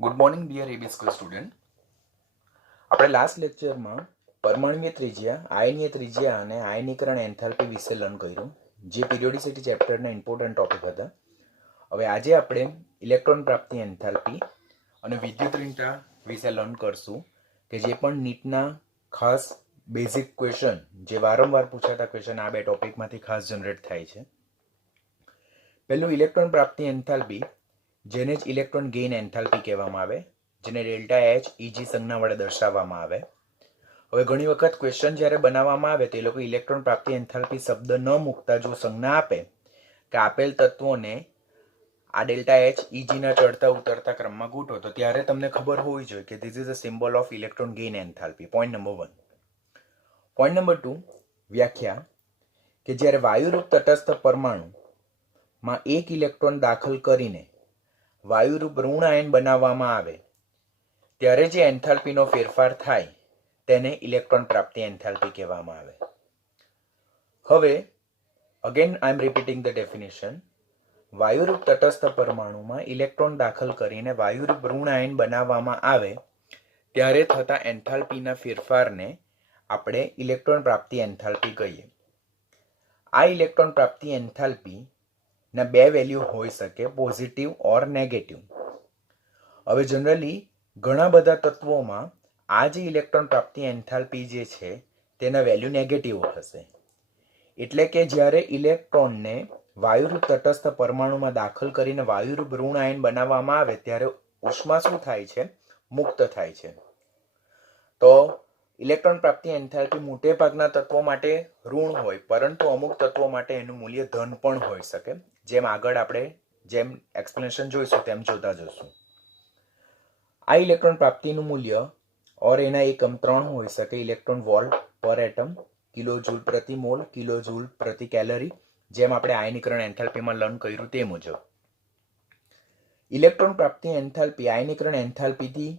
Good morning dear AB school student. આપણે last લેક્ચરમાં પરમાણુય ત્રિજ્યા, આયનીય ત્રિજ્યા અને આયનીકરણ એન્થાલ્પી વિશે લર્ન કર્યું, જે પીરિયોડિસિટી ચેપ્ટરના ઇમ્પોર્ટન્ટ ટોપિક હતા. હવે આજે આપણે ઇલેક્ટ્રોન પ્રાપ્તિ એન્થાલ્પી અને વિદ્યુતઋણતા વિશે લર્ન કરશું, કે જે પણ નીટના ખાસ બેઝિક ક્વેશ્ચન, જે વારંવાર પૂછાતા ક્વેશ્ચન આ બે ટોપિકમાંથી ખાસ જનરેટ થાય છે. પહેલું ઇલેક્ટ્રોન પ્રાપ્તિ એન્થાલ્પી, જેને જ ઇલેક્ટ્રોન ગેઇન એન્થાલ્પી કહેવામાં આવે, જેને ડેલ્ટા એચ ઇજી સંજ્ઞા વડે દર્શાવવામાં આવે. હવે ઘણી વખત ક્વેશ્ચન જ્યારે બનાવવામાં આવે તો એ લોકો ઇલેક્ટ્રોન પ્રાપ્તિ એન્થાલ્પી શબ્દ ન મૂકતા જો સંજ્ઞા આપે કે આપેલ તત્વોને આ ડેલ્ટા એચ ઇજીના ચડતા ઉતરતા ક્રમમાં ગોઠવો, તો ત્યારે તમને ખબર હોવી જોઈએ કે this is a symbol of electron gain enthalpy. Point number 1. Point number 2, વ્યાખ્યા, કે જ્યારે વાયુરૂપ તટસ્થ પરમાણુમાં એક ઇલેક્ટ્રોન દાખલ કરીને વાયુરૂપ ઋણ આયન બનાવવામાં આવે ત્યારે જે એન્થાલ્પીનો ફેરફાર થાય તેને ઇલેક્ટ્રોન પ્રાપ્તિ એન્થાલ્પી કહેવામાં આવે. હવે again I am repeating the definition. વાયુરૂપ તટસ્થ પરમાણુમાં ઇલેક્ટ્રોન દાખલ કરીને વાયુરૂપ ઋણ આયન બનાવવામાં આવે ત્યારે થતા એન્થાલ્પીના ફેરફારને આપણે ઇલેક્ટ્રોન પ્રાપ્તિ એન્થાલ્પી કહીએ. આ ઇલેક્ટ્રોન પ્રાપ્તિ એન્થાલ્પી ના બે વેલ્યુ હોઈ શકે, પોઝિટિવ ઓર નેગેટિવ. હવે જનરલી ઘણા બધા તત્વોમાં આ જે ઇલેક્ટ્રોન પ્રાપ્તિ એન્થાલ્પી જે છે તેના વેલ્યુ નેગેટિવ હશે. એટલે કે જ્યારે ઇલેક્ટ્રોનને વાયુરૂપ તટસ્થ પરમાણુમાં દાખલ કરીને વાયુરૂપ ઋણ આયન બનાવવામાં આવે ત્યારે ઉષ્મા શું થાય છે? મુક્ત થાય છે. તો ઇલેક્ટ્રોન પ્રાપ્તિ એન્થાલ્પી મોટે ભાગના તત્વો માટે ઋણ હોય, પરંતુ અમુક તત્વો માટે એનું મૂલ્ય ધન પણ હોઈ શકે, જેમ આગળ આપણે જેમ એક્સપ્લેનેશન જોઈશું તેમ જોતા જશું. આ ઇલેક્ટ્રોન પ્રાપ્તિનું મૂલ્ય ઓર એના એકમ 3 હોઈ શકે: ઇલેક્ટ્રોન વોલ્ટ પર એટમ, કિલો જૂલ પ્રતિ મોલ, કિલો જૂલ પ્રતિ કેલરી, જેમ આપણે આયનીકરણ એન્થાલ્પીમાં લર્ન કર્યું તે મુજબ. ઇલેક્ટ્રોન પ્રાપ્તિ એન્થાલ્પી આયનીકરણ એન્થાલ્પીથી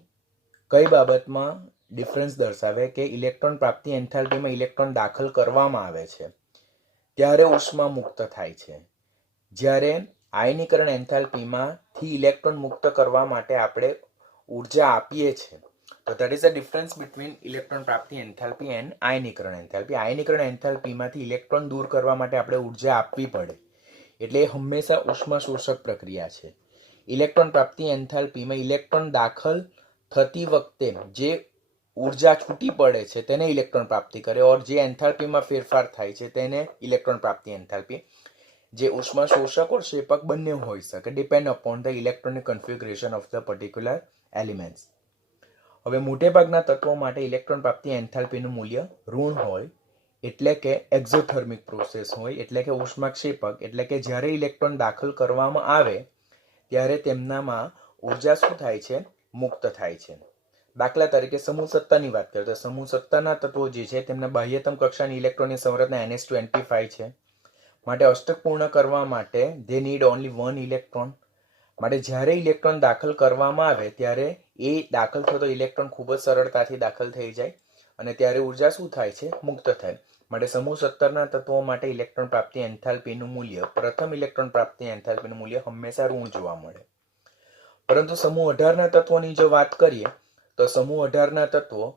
કઈ બાબતમાં ડિફરન્સ દર્શાવે? કે ઇલેક્ટ્રોન પ્રાપ્તિ એન્થાલ્પીમાં ઇલેક્ટ્રોન દાખલ કરવામાં આવે છે ત્યારે ઉષ્મા મુક્ત થાય છે, જ્યારે આયનીકરણ એન્થાલ્પીમાંથી ઇલેક્ટ્રોન મુક્ત કરવા માટે આપણે ઉર્જા આપીએ છીએ. તો that is a difference between electron પ્રાપ્તિ એન્થાલ્પી એન્ડ આયનીકરણ એન્થાલ્પી. આયનીકરણ એન્થાલ્પીમાંથી ઇલેક્ટ્રોન દૂર કરવા માટે આપણે ઉર્જા આપવી પડે, એટલે એ હંમેશા ઉષ્મા શોષક પ્રક્રિયા છે. ઇલેક્ટ્રોન પ્રાપ્તિ એન્થાલ્પીમાં ઇલેક્ટ્રોન દાખલ થતી વખતે જે ઉર્જા છૂટી પડે છે તેને ઇલેક્ટ્રોન પ્રાપ્તિ કરે, ઓર જે એન્થાલ્પીમાં ફેરફાર થાય છે તેને ઇલેક્ટ્રોન પ્રાપ્તિ એન્થાલ્પી, જે ઉષ્મા શોષક ઓર ક્ષેપક બંને હોઈ શકે, depend upon the electronic configuration of the particular elements. હવે મોટેભાગના તત્વો માટે ઇલેક્ટ્રોન પ્રાપ્તિ એન્થાલ્પીનું મૂલ્ય ઋણ હોય, એટલે કે એક્ઝોથર્મિક પ્રોસેસ હોય, એટલે કે ઉષ્માક્ષેપક, એટલે કે જ્યારે ઇલેક્ટ્રોન દાખલ કરવામાં આવે ત્યારે તેમનામાં ઉર્જા શું થાય છે? મુક્ત થાય છે. દાખલા તરીકે સમૂહ સત્તાની વાત કરીએ તો સમૂહ સત્તાના તત્વો જે છે તેમના બાહ્યતમ કક્ષાની ઇલેક્ટ્રોનની સંરચના NH2 છે. માટે અષ્ટક પૂર્ણ કરવા માટે they need only one electron. માટે જ્યારે ઇલેક્ટ્રોન દાખલ કરવામાં આવે ત્યારે એ દાખલ થતો ઇલેક્ટ્રોન ખૂબ જ સરળતાથી દાખલ થઈ જાય અને ત્યારે ઉર્જા શું થાય છે? મુક્ત થાય. માટે સમૂહ 17ના તત્વો માટે ઇલેક્ટ્રોન પ્રાપ્તિ એન્થાલ્પીનું મૂલ્ય, પ્રથમ ઇલેક્ટ્રોન પ્રાપ્તિ એન્થાલ્પીનું મૂલ્ય હંમેશા ઋણ જોવા મળે. પરંતુ સમૂહ 18ના તત્વોની જો વાત કરીએ તો સમૂહ 18ના તત્વો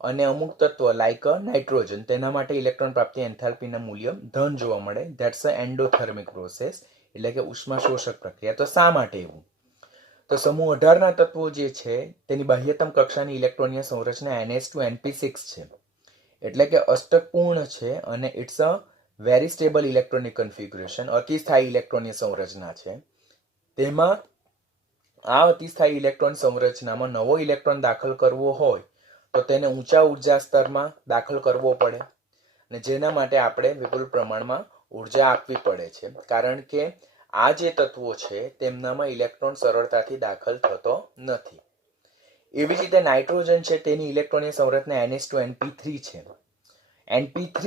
અને અમુક તત્વો લાઈક નાઇટ્રોજન, તેના માટે ઇલેક્ટ્રોન પ્રાપ્તિ એન્થાલ્પીના મૂલ્ય ધન જોવા મળે. ધેટ્સ અ એન્ડોથર્મિક પ્રોસેસ, એટલે કે ઉષ્મા શોષક પ્રક્રિયા. તો શા માટે એવું? તો સમૂહ 18ના તત્વો જે છે તેની બાહ્યતમ કક્ષાની ઇલેક્ટ્રોનીય સંરચના NH2 છે, એટલે કે અષ્ટક પૂર્ણ છે અને it's a very stable electronic configuration, અતિસ્થાયી ઇલેક્ટ્રોનીય સંરચના છે. તેમાં આ અતિસ્થાયી ઇલેક્ટ્રોન સંરચનામાં નવો ઇલેક્ટ્રોન દાખલ કરવો હોય તો તેને ઊંચા ઉર્જા સ્તરમાં દાખલ કરવો પડે, અને જેના માટે આપણે વિપુલ પ્રમાણમાં ઉર્જા આપવી પડે છે, કારણ કે આ જે તત્વો છે તેમનામાં ઇલેક્ટ્રોન સરળતાથી દાખલ થતો નથી. એવી જ રીતે નાઇટ્રોજન છે, તેની ઇલેક્ટ્રોનની સંરચના NH2 છે. NH2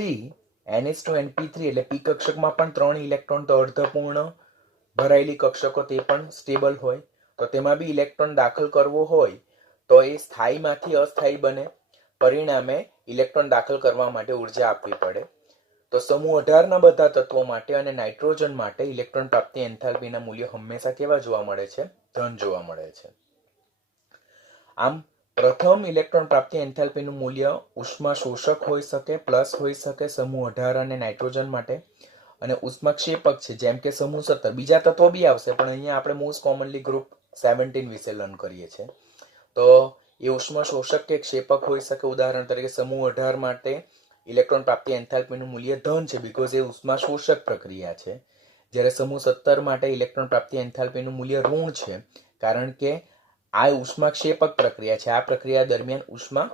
એટલે પી કક્ષકમાં પણ 3 ઇલેક્ટ્રોન, તો અર્ધપૂર્ણ ભરાયેલી કક્ષકો તે પણ સ્ટેબલ હોય. તો તેમાં બી ઇલેક્ટ્રોન દાખલ કરવો હોય તો એ સ્થાયીમાંથી અસ્થાયી બને, પરિણામે ઇલેક્ટ્રોન દાખલ કરવા માટે ઉર્જા આપવી પડે. તો સમૂહ 18ના બધા તત્વો માટે અને નાઇટ્રોજન માટે ઇલેક્ટ્રોન પ્રાપ્તિ એન્થાલ્પીના મૂલ્ય હંમેશા કેવા જોવા મળે છે? ધન જોવા મળે છે. આમ પ્રથમ ઇલેક્ટ્રોન પ્રાપ્તિ એન્થાલ્પીનું મૂલ્ય ઉષ્મા શોષક હોઈ શકે, પ્લસ હોઈ શકે સમૂહ 18 અને નાઇટ્રોજન માટે, અને ઉષ્માક્ષેપક છે જેમ કે સમૂહ 17. બીજા તત્વો બી આવશે પણ અહીંયા આપણે મોસ્ટ કોમનલી ગ્રુપ 17 વિશે લર્ન કરીએ છીએ. તો એ ઉષ્મા શોષક કે ક્ષેપક હોઈ શકે. ઉદાહરણ તરીકે સમૂહ 18 માટે ઇલેક્ટ્રોન પ્રાપ્તિ એન્થાલ્પીનું મૂલ્ય ધન છે બીકોઝ એ ઉષ્મા શોષક પ્રક્રિયા છે, જ્યારે સમૂહ 17 માટે ઇલેક્ટ્રોન પ્રાપ્તિ એન્થાલ્પીનું મૂલ્ય ઋણ છે કારણ કે આ ઉષ્માક્ષેપક પ્રક્રિયા છે. આ પ્રક્રિયા દરમિયાન ઉષ્મા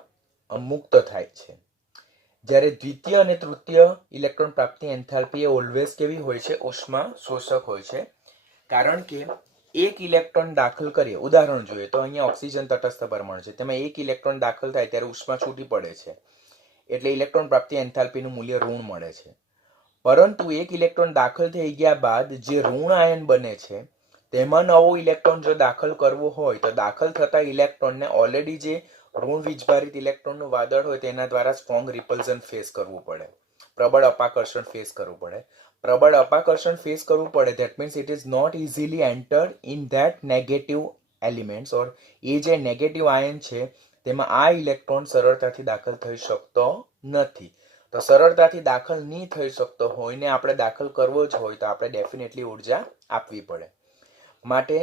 મુક્ત થાય છે. જ્યારે દ્વિતીય અને તૃતીય ઇલેક્ટ્રોન પ્રાપ્તિ એન્થાલ્પી એ ઓલવેઝ કેવી હોય છે? ઉષ્મા શોષક હોય છે, કારણ કે એક ઇલેક્ટ્રોન દાખલ કરીએ, ઉદાહરણ જોઈએ તો અહીંયા ઓક્સિજન તટસ્થ પરમાણુ છે, તેમાં એક ઇલેક્ટ્રોન દાખલ થાય ત્યારે ઉષ્મા છૂટી પડે છે, એટલે ઇલેક્ટ્રોન પ્રાપ્તિ એન્થાલ્પીનું મૂલ્ય ઋણ મળે છે. પરંતુ એક ઇલેક્ટ્રોન દાખલ થઈ ગયા બાદ જે ઋણ આયન બને છે તેમાં નવો ઇલેક્ટ્રોન જો દાખલ કરવો હોય તો દાખલ થતા ઇલેક્ટ્રોનને ઓલરેડી જે ઋણ વીજભારિત ઇલેક્ટ્રોનનું વાદળ હોય તેના દ્વારા સ્ટ્રોંગ રિપલ્ઝન ફેસ કરવું પડે, પ્રબળ અપાકર્ષણ ફેસ કરવું પડે. પ્રબળ અપાકર્ષણ ફેસ કરવું પડે that means it is not easily enter in that negative elements, or એ જે નેગેટિવ આયન છે તેમાં આ ઇલેક્ટ્રોન સરળતાથી દાખલ થઈ શકતો નથી. તો સરળતાથી દાખલ નહીં થઈ શકતો હોય ને આપણે દાખલ કરવો જ હોય તો આપણે ડેફિનેટલી ઉર્જા આપવી પડે. માટે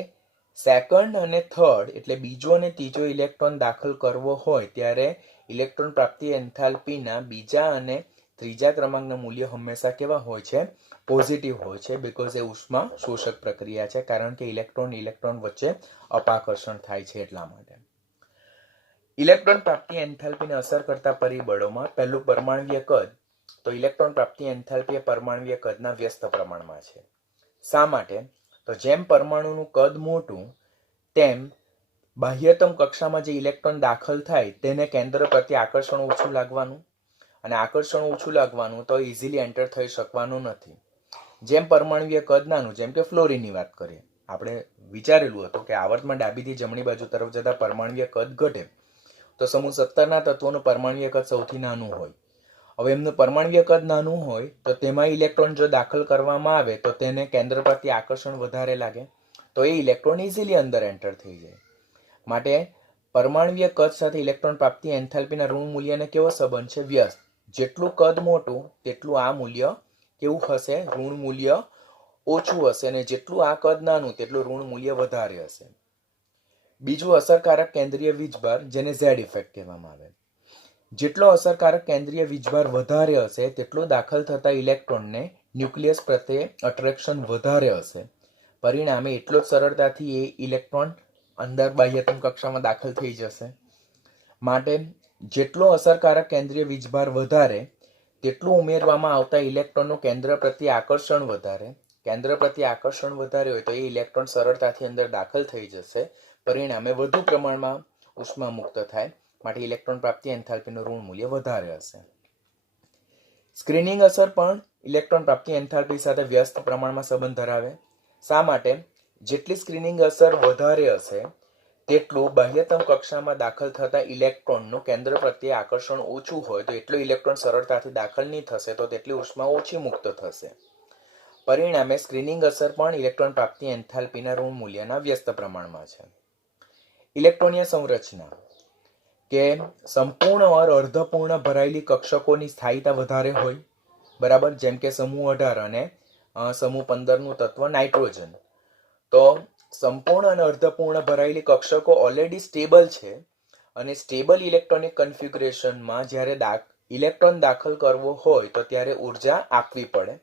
સેકન્ડ અને થર્ડ એટલે બીજો અને ત્રીજો ઇલેક્ટ્રોન દાખલ કરવો હોય ત્યારે ઇલેક્ટ્રોન પ્રાપ્તિ એન્થાલ્પીના બીજા અને ત્રીજા ક્રમાંકના મૂલ્ય હંમેશા કેવા હોય છે? પોઝિટિવ હોય છે, બીકોઝ એ ઉષ્મા શોષક પ્રક્રિયા છે, કારણ કે ઇલેક્ટ્રોન વચ્ચે અપાકર્ષણ થાય છે એટલા માટે. ઇલેક્ટ્રોન પ્રાપ્તિ એન્થાલ્પીને અસર કરતા પરિબળોમાં પહેલું પરમાણ્વીય કદ. તો ઇલેક્ટ્રોન પ્રાપ્તિ એન્થાલ્પી પરમાણ્વીય કદના વ્યસ્ત પ્રમાણમાં છે. શા માટે? તો જેમ પરમાણુનું કદ મોટું તેમ બાહ્યતમ કક્ષામાં જે ઇલેક્ટ્રોન દાખલ થાય તેને કેન્દ્ર પ્રત્યે આકર્ષણ ઓછું લાગવાનું, અને આકર્ષણ ઓછું લાગવાનું તો ઇઝીલી એન્ટર થઈ શકવાનું નથી. જેમ પરમાણ્વીય કદ નાનું, જેમ કે ફ્લોરિનની વાત કરીએ, આપણે વિચારેલું હતું કે આવર્તમાં ડાબીથી જમણી બાજુ તરફ જતા પરમાણ્વીય કદ ઘટે તો સમૂહ 17ના તત્વોનું પરમાણ્વીય કદ સૌથી નાનું હોય. હવે એમનું પરમાણ્વીય કદ નાનું હોય તો તેમાં ઇલેક્ટ્રોન જો દાખલ કરવામાં આવે તો તેને કેન્દ્ર પ્રત્યે આકર્ષણ વધારે લાગે, તો એ ઇલેક્ટ્રોન ઇઝીલી અંદર એન્ટર થઈ જાય. માટે પરમાણ્વીય કદ સાથે ઇલેક્ટ્રોન પ્રાપ્તિ એન્થાલ્પીના ઋણ મૂલ્યને કેવો સંબંધ છે? વ્યસ્ત. જેટલું કદ મોટું તેટલું આ મૂલ્ય કેવું હશે? ઋણ મૂલ્ય ઓછું હશે, અને જેટલું આ કદ નાનું તેટલું ઋણ મૂલ્ય વધારે હશે. બીજું અસરકારક કેન્દ્રીય વીજભાર, જેને ઝેડ ઇફેક્ટ કહેવામાં આવે. જેટલો અસરકારક કેન્દ્રીય વીજભાર વધારે હશે તેટલો દાખલ થતા ઇલેક્ટ્રોનને ન્યુક્લિયસ પ્રત્યે અટ્રેક્શન વધારે હશે, પરિણામે એટલો જ સરળતાથી એ ઇલેક્ટ્રોન અંદર બાહ્યતમ કક્ષામાં દાખલ થઈ જશે. માટે જેટલો અસરકારક કેન્દ્રીય વીજભાર વધારે તેટલું ઉમેરવામાં આવતા ઇલેક્ટ્રોનનું કેન્દ્ર પ્રત્યે આકર્ષણ વધારે. કેન્દ્ર પ્રત્યે આકર્ષણ વધારે હોય તો એ ઇલેક્ટ્રોન સરળતાથી અંદર દાખલ થઈ જશે, પરિણામે વધુ પ્રમાણમાં ઉષ્મા મુક્ત થાય. માટે ઇલેક્ટ્રોન પ્રાપ્તિ એન્થાલ્પીનું ઋણ મૂલ્ય વધારે હશે. સ્ક્રીનિંગ અસર પણ ઇલેક્ટ્રોન પ્રાપ્તિ એન્થાલ્પી સાથે વ્યસ્ત પ્રમાણમાં સંબંધ ધરાવે. શા માટે? જેટલી સ્ક્રીનિંગ અસર વધારે હશે તેટલું બાહ્યતમ કક્ષામાં દાખલ થતા ઇલેક્ટ્રોનનું કેન્દ્ર પ્રત્યે આકર્ષણ ઓછું હોય તો એટલો ઇલેક્ટ્રોન સરળતાથી દાખલ નહીં થશે, તો તેટલી ઉષ્મા ઓછી મુક્ત થશે. પરિણામે સ્ક્રીનિંગ અસર પણ ઇલેક્ટ્રોન પ્રાપ્તિ એન્થાલ્પીના ઋણ મૂલ્યના વ્યસ્ત પ્રમાણમાં છે. ઇલેક્ટ્રોનીય સંરચના કે સંપૂર્ણ ઓર અર્ધપૂર્ણ ભરાયેલી કક્ષકોની સ્થાયીતા વધારે હોય, બરાબર, જેમ કે સમૂહ 18 અને સમૂહ 15નું તત્વ નાઇટ્રોજન. તો સંપૂર્ણ અને અર્ધપૂર્ણ ભરાયેલી કક્ષકો ઓલરેડી સ્ટેબલ છે, અને સ્ટેબલ ઇલેક્ટ્રોનિક કન્ફિગ્યુરેશનમાં જ્યારે ઇલેક્ટ્રોન દાખલ કરવો હોય તો ત્યારે ઉર્જા આપવી પડે.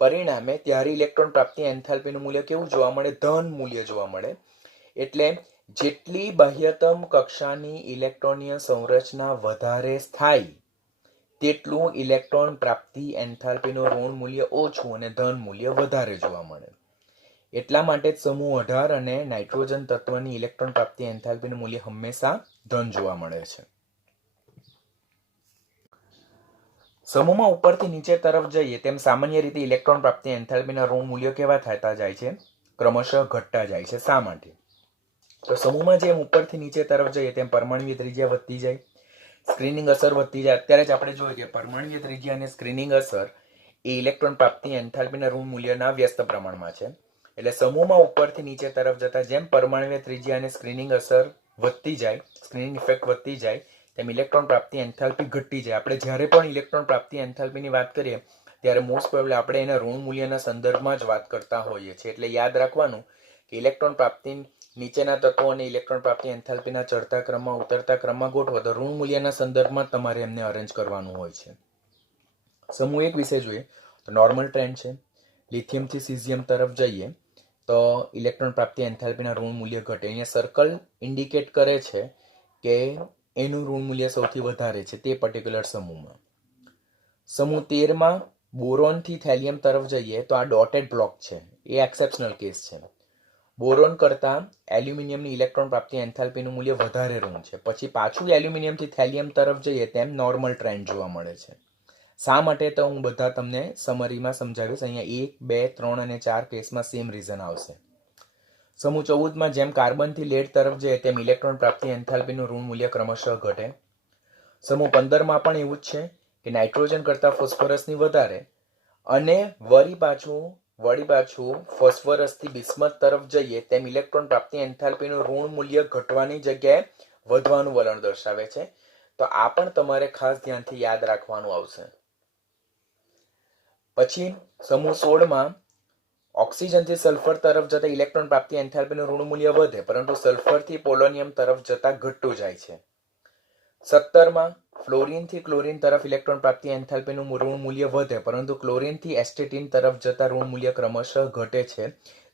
પરિણામે ત્યારે ઇલેક્ટ્રોન પ્રાપ્તિ એન્થાલ્પીનું મૂલ્ય કેવું જોવા મળે? ધન મૂલ્ય જોવા મળે. એટલે જેટલી બાહ્યતમ કક્ષાની ઇલેક્ટ્રોનીય સંરચના વધારે સ્થાયી તેટલું ઇલેક્ટ્રોન પ્રાપ્તિ એન્થાલ્પીનું ઋણ મૂલ્ય ઓછું અને ધન મૂલ્ય વધારે જોવા મળે. એટલા માટે જ સમૂહ 18 અને નાઇટ્રોજન તત્વની ઇલેક્ટ્રોન પ્રાપ્તિ એન્થાલ્પીનું મૂલ્ય હંમેશા ધન જોવા મળે છે. સમૂહમાં ઉપરથી નીચે તરફ જઈએ તેમ સામાન્ય રીતે ઇલેક્ટ્રોન પ્રાપ્તિ એન્થાલ્પીના ઋણ મૂલ્યો કેવા થતા જાય છે? ક્રમશઃ ઘટતા જાય છે. શા માટે? તો સમૂહમાં જેમ ઉપરથી નીચે તરફ જઈએ તેમ પરમાણ્વીય ત્રિજ્યા વધતી જાય, સ્ક્રીનિંગ અસર વધતી જાય. અત્યારે જ આપણે જોઈએ કે પરમાણ્વીય ત્રિજ્યા અને સ્ક્રીનિંગ અસર એ ઇલેક્ટ્રોન પ્રાપ્તિ એન્થાલ્પીના ઋણ મૂલ્યના વ્યસ્ત પ્રમાણમાં છે. એટલે સમૂહમાં ઉપરથી નીચે તરફ જતા જેમ પરમાણ્વીય ત્રિજ્યા અને સ્ક્રીનિંગ અસર વધતી જાય, સ્ક્રીનિંગ ઇફેક્ટ વધતી જાય, તેમ ઇલેક્ટ્રોન પ્રાપ્તિ એન્થાલ્પી ઘટતી જાય. આપણે જ્યારે પણ ઇલેક્ટ્રોન પ્રાપ્તિ એન્થાલ્પીની વાત કરીએ ત્યારે મોસ્ટ પ્રોબેબલી આપણે એના ઋણ મૂલ્યના સંદર્ભમાં જ વાત કરતા હોઈએ છીએ. એટલે યાદ રાખવાનું કે ઇલેક્ટ્રોન પ્રાપ્તિ નીચેના તત્વો અને ઇલેક્ટ્રોન પ્રાપ્તિ એન્થાલ્પીના ચડતા ક્રમમાં ઉતરતા ક્રમમાં ગોઠવો તો ઋણ મૂલ્યના સંદર્ભમાં તમારે એમને અરેન્જ કરવાનું હોય છે. સમૂહ 1 વિશે જોઈએ તો નોર્મલ ટ્રેન્ડ છે. લિથિયમથી સીઝિયમ તરફ જઈએ તો ઇલેક્ટ્રોન પ્રાપ્તિ એન્થાલ્પીના ઋણ મૂલ્ય ઘટે. અહીંયા સર્કલ ઇન્ડિકેટ કરે છે કે એનું ઋણ મૂલ્ય સૌથી વધારે છે તે પર્ટિક્યુલર સમૂહમાં. સમૂહ 13માં બોરોનથી થેલિયમ તરફ જઈએ તો આ ડોટેડ બ્લોક છે, એ એક્સેપ્શનલ કેસ છે. બોરોન કરતાં એલ્યુમિનિયમની ઇલેક્ટ્રોન પ્રાપ્તિ એન્થાલ્પીનું મૂલ્ય વધારે ઋણ છે. પછી પાછું એલ્યુમિનિયમથી થેલિયમ તરફ જઈએ તેમ નોર્મલ ટ્રેન્ડ જોવા મળે છે. શા માટે તો હું બધા તમને સમરીમાં સમજાવીશ. અહીંયા 1, 2, 3 અને 4 કેસમાં સેમ રીઝન આવશે. સમૂહ 14માં જેમ કાર્બનથી લેડ તરફ જઈએ તેમ ઇલેક્ટ્રોન પ્રાપ્તિ એન્થાલ્પીનું ઋણ મૂલ્ય ક્રમશઃ ઘટે. સમૂહ 15માં પણ એવું જ છે કે નાઇટ્રોજન કરતાં ફોસ્ફરસની વધારે અને વળી પાછું ફોસ્ફરસથી બિસ્મથ તરફ જઈએ તેમ ઇલેક્ટ્રોન પ્રાપ્તિ એન્થાલ્પીનું ઋણ મૂલ્ય ઘટવાની જગ્યાએ વધવાનું વલણ દર્શાવે છે. તો આ પણ તમારે ખાસ ધ્યાનથી યાદ રાખવાનું આવશે. પછી સમૂહ 16માં ઓક્સિજનથી સલ્ફર તરફ જતા ઇલેક્ટ્રોન પ્રાપ્તિ એન્થાલ્પીનું ઋણ મૂલ્ય વધે, પરંતુ સલ્ફરથી પોલોનિયમ તરફ જતા ઘટતું જાય છે. 17માં ફ્લોરિનથી ક્લોરિન તરફ ઇલેક્ટ્રોન પ્રાપ્તિ એન્થાલ્પીનું ઋણ મૂલ્ય વધે, પરંતુ ક્લોરિનથી એસ્ટેટિન તરફ જતા ઋણ મૂલ્ય ક્રમશઃ ઘટે છે.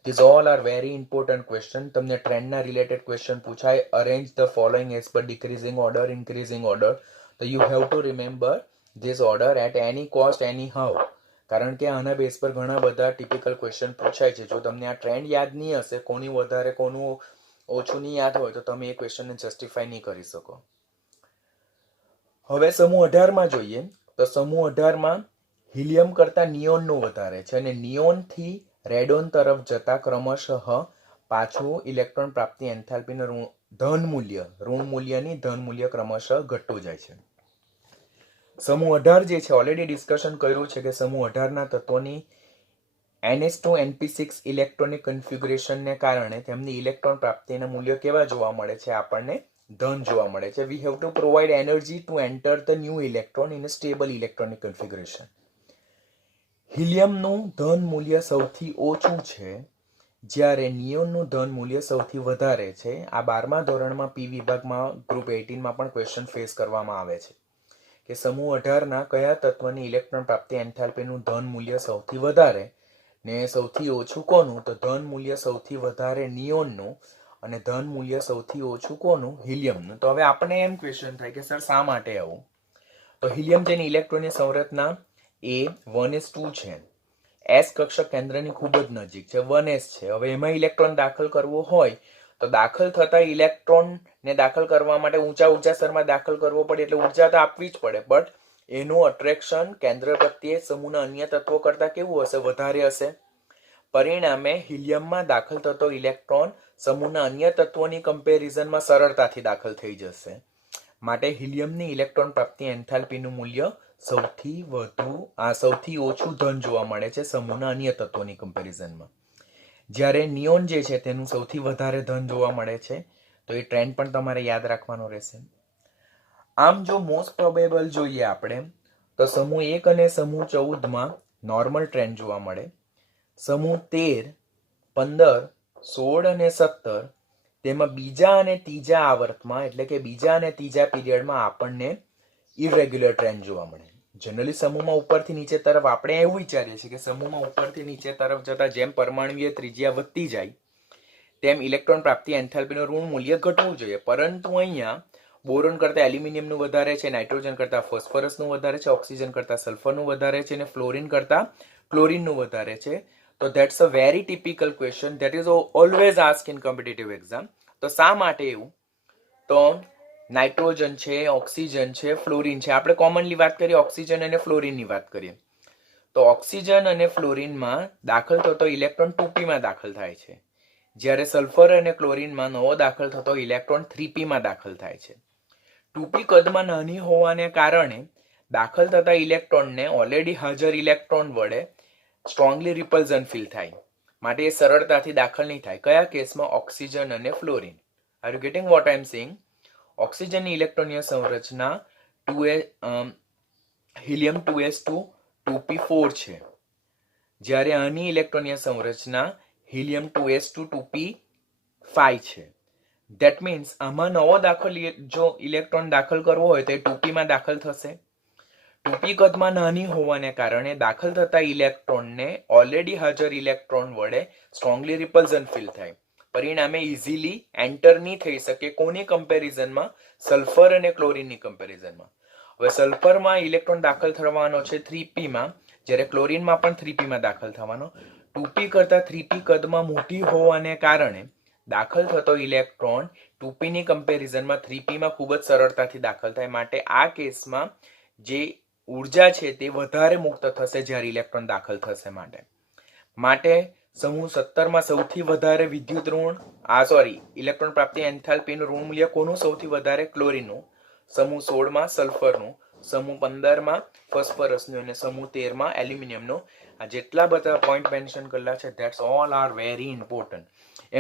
These all are very important question. તમને ટ્રેન્ડના રિલેટેડ ક્વેશ્ચન પૂછાય. Arrange the following as per decreasing order, increasing order. તો you have to remember this order at any cost anyhow. કારણ કે આના બેઝ પર ઘણા બધા ટિપિકલ ક્વેશ્ચન પૂછાય છે. જો તમને આ ટ્રેન્ડ યાદ નહીં હશે, કોની વધારે કોનું ઓછું નહીં યાદ હોય તો તમે એ ક્વેશ્ચનને જસ્ટિફાય નહીં કરી શકો. હવે સમૂહ 18માં જોઈએ તો સમૂહ 18માં હિલિયમ કરતાં નિયોનનું વધારે છે અને નિયોનથી રેડોન તરફ જતા ક્રમશઃ પાછું ઇલેક્ટ્રોન પ્રાપ્તિ એન્થાલ્પીનું ઋણ મૂલ્ય ક્રમશઃ ઘટતું જાય છે. સમૂહ 18 જે છે ઓલરેડી ડિસ્કશન કર્યું છે કે સમૂહ 18ના તત્વોની NH2 NP6 ઇલેક્ટ્રોનિક કન્ફિગ્યુરેશનને કારણે તેમની ઇલેક્ટ્રોન પ્રાપ્તિના મૂલ્યો કેવા જોવા મળે છે? આપણને ધન જોવા મળે છે. We have to provide energy to enter the new electron in a stable electronic configuration. હિલિયમનું ધન મૂલ્ય સૌથી ઓછું છે જ્યારે નિયોનનું ધન મૂલ્ય સૌથી વધારે છે. આ 12મા ધોરણમાં પી વિભાગમાં ગ્રુપ 18માં પણ ક્વેશ્ચન ફેસ કરવામાં આવે છે કે સમૂહ 18ના કયા તત્વની ઇલેક્ટ્રોન પ્રાપ્તિ એન્થાલ્પીનું ધન મૂલ્ય સૌથી વધારે ને સૌથી ઓછું કોનું? તો ધન મૂલ્ય સૌથી વધારે નિયોનનું અને ધન મૂલ્ય સૌથી ઓછું કોનું? હિલિયમનું. તો હવે આપણે એમ ક્વેશ્ચન થાય કે સર શા માટે આવું? તો હિલિયમ જેની ઇલેક્ટ્રોનની સંરચના એ 1s2 છે. એસ કક્ષક કેન્દ્રની ખૂબ જ નજીક છે, 1s છે. હવે એમાં ઇલેક્ટ્રોન દાખલ કરવો હોય તો દાખલ થતા ઇલેક્ટ્રોનને દાખલ કરવા માટે ઊંચા સ્તરમાં દાખલ કરવો પડે, એટલે ઊર્જા તો આપવી જ પડે. બટ એનું અટ્રેક્શન કેન્દ્ર પ્રત્યે સમૂહના અન્ય તત્વો કરતાં કેવું હશે? વધારે હશે. પરિણામે હિલિયમમાં દાખલ થતો ઇલેક્ટ્રોન સમૂહના અન્ય તત્વોની કમ્પેરિઝનમાં સરળતાથી દાખલ થઈ જશે. માટે હિલિયમની ઇલેક્ટ્રોન પ્રાપ્તિ એન્થાલ્પીનું મૂલ્ય સૌથી ઓછું ધન જોવા મળે છે સમૂહના અન્ય તત્વોની કમ્પેરિઝનમાં. જ્યારે નિયોન જે છે તેનું સૌથી વધારે ધન જોવા મળે છે. તો એ ટ્રેન્ડ પણ તમારે યાદ રાખવાનો રહેશે. આમ જો મોસ્ટ પ્રોબેબલ જોઈએ આપણે તો સમૂહ 1 અને સમૂહ 14માં નોર્મલ ટ્રેન્ડ જોવા મળે. સમૂહ 13, 15, 16 અને 17 તેમાં બીજા અને ત્રીજા આવર્તમાં એટલે કે બીજા અને ત્રીજા પીરિયડમાં આપણને ઇરેગ્યુલર ટ્રેન્ડ જોવા મળે. જનરલી સમૂહમાં ઉપરથી નીચે તરફ આપણે એવું વિચારીએ છીએ કે સમૂહમાં ઉપરથી નીચે તરફ જતા જેમ પરમાણુય ત્રિજ્યા વધતી જાય તેમ ઇલેક્ટ્રોન પ્રાપ્તિ એન્થાલ્પીનું ઋણ મૂલ્ય ઘટવું જોઈએ. પરંતુ અહીંયા બોરોન કરતાં એલ્યુમિનિયમનું વધારે છે, નાઇટ્રોજન કરતાં ફોસ્ફરસનું વધારે છે, ઓક્સિજન કરતાં સલ્ફરનું વધારે છે અને ફ્લોરિન કરતાં ક્લોરિનનું વધારે છે. તો that's a very typical question that is always ask in competitive exam. તો શા માટે એવું? તો નાઇટ્રોજન છે, ઓક્સિજન છે, ફ્લોરિન છે. આપણે કોમનલી વાત કરીએ ઓક્સિજન અને ફ્લોરિનની વાત કરીએ તો ઓક્સિજન અને ફ્લોરિનમાં દાખલ થતો ઇલેક્ટ્રોન 2pમાં દાખલ થાય છે, જ્યારે સલ્ફર અને ક્લોરિનમાં નવો દાખલ થતો ઇલેક્ટ્રોન 3pમાં દાખલ થાય છે. 2p કદમાં નાની હોવાને કારણે દાખલ થતા ઇલેક્ટ્રોનને ઓલરેડી હાજર ઇલેક્ટ્રોન વડે સ્ટ્રોંગલી રિપલ્ઝન ફીલ થાય, માટે એ સરળતાથી દાખલ નહીં થાય. કયા કેસમાં? ઓક્સિજન અને fluorine. Are you getting what I am saying? ઓક્સિજનની ઇલેક્ટ્રોનીય સંરચના 2 હિલિયમ 2s2 2p4 છે, જ્યારે આની ઇલેક્ટ્રોનીય સંરચના હિલિયમ 2s2 2p5 છે. ધેટ મીન્સ આમાં નવો દાખલ જો ઇલેક્ટ્રોન દાખલ કરવો હોય તો એ 2p માં દાખલ થશે. 2p કદમાં નાની હોવાને કારણે દાખલ થતા ઇલેક્ટ્રોનને ઓલરેડી હાજર ઇલેક્ટ્રોન વડે સ્ટ્રોંગલી રિપલ્ઝન ફીલ થાય, પરિણામે ઇઝીલી એન્ટર નહીં થઈ શકે. કોની કમ્પેરિઝનમાં? સલ્ફર અને ક્લોરીનની કમ્પેરિઝનમાં. હવે સલ્ફરમાં ઇલેક્ટ્રોન દાખલ થવાનો છે 3p માં, જ્યારે ક્લોરીનમાં પણ 3p માં દાખલ થવાનો. 2p કરતા 3p કદમાં મોટી હોવાને કારણે દાખલ થતો ઇલેક્ટ્રોન 2p ની કમ્પેરિઝનમાં 3p માં ખૂબ જ સરળતાથી દાખલ થાય. માટે આ કેસમાં જે ઉર્જા છે તે વધારે મુક્ત થશે જ્યારે ઇલેક્ટ્રોન દાખલ થશે. માટે સમૂહ 17 માં સૌથી વધારે વિદ્યુત ઋણ ઇલેક્ટ્રોન પ્રાપ્તિ એન્થાલ્પીનું ઋણ મૂલ્ય કોનું સૌથી વધારે? ક્લોરીનનું. સમૂહ 16 માં સલ્ફરનું, સમૂહ 15 માં ફોસ્ફરસનું અને સમૂહ 13 માં એલ્યુમિનિયમનું. આ જેટલા બધા પોઈન્ટ મેન્શન કરેલા છે that's all are very important.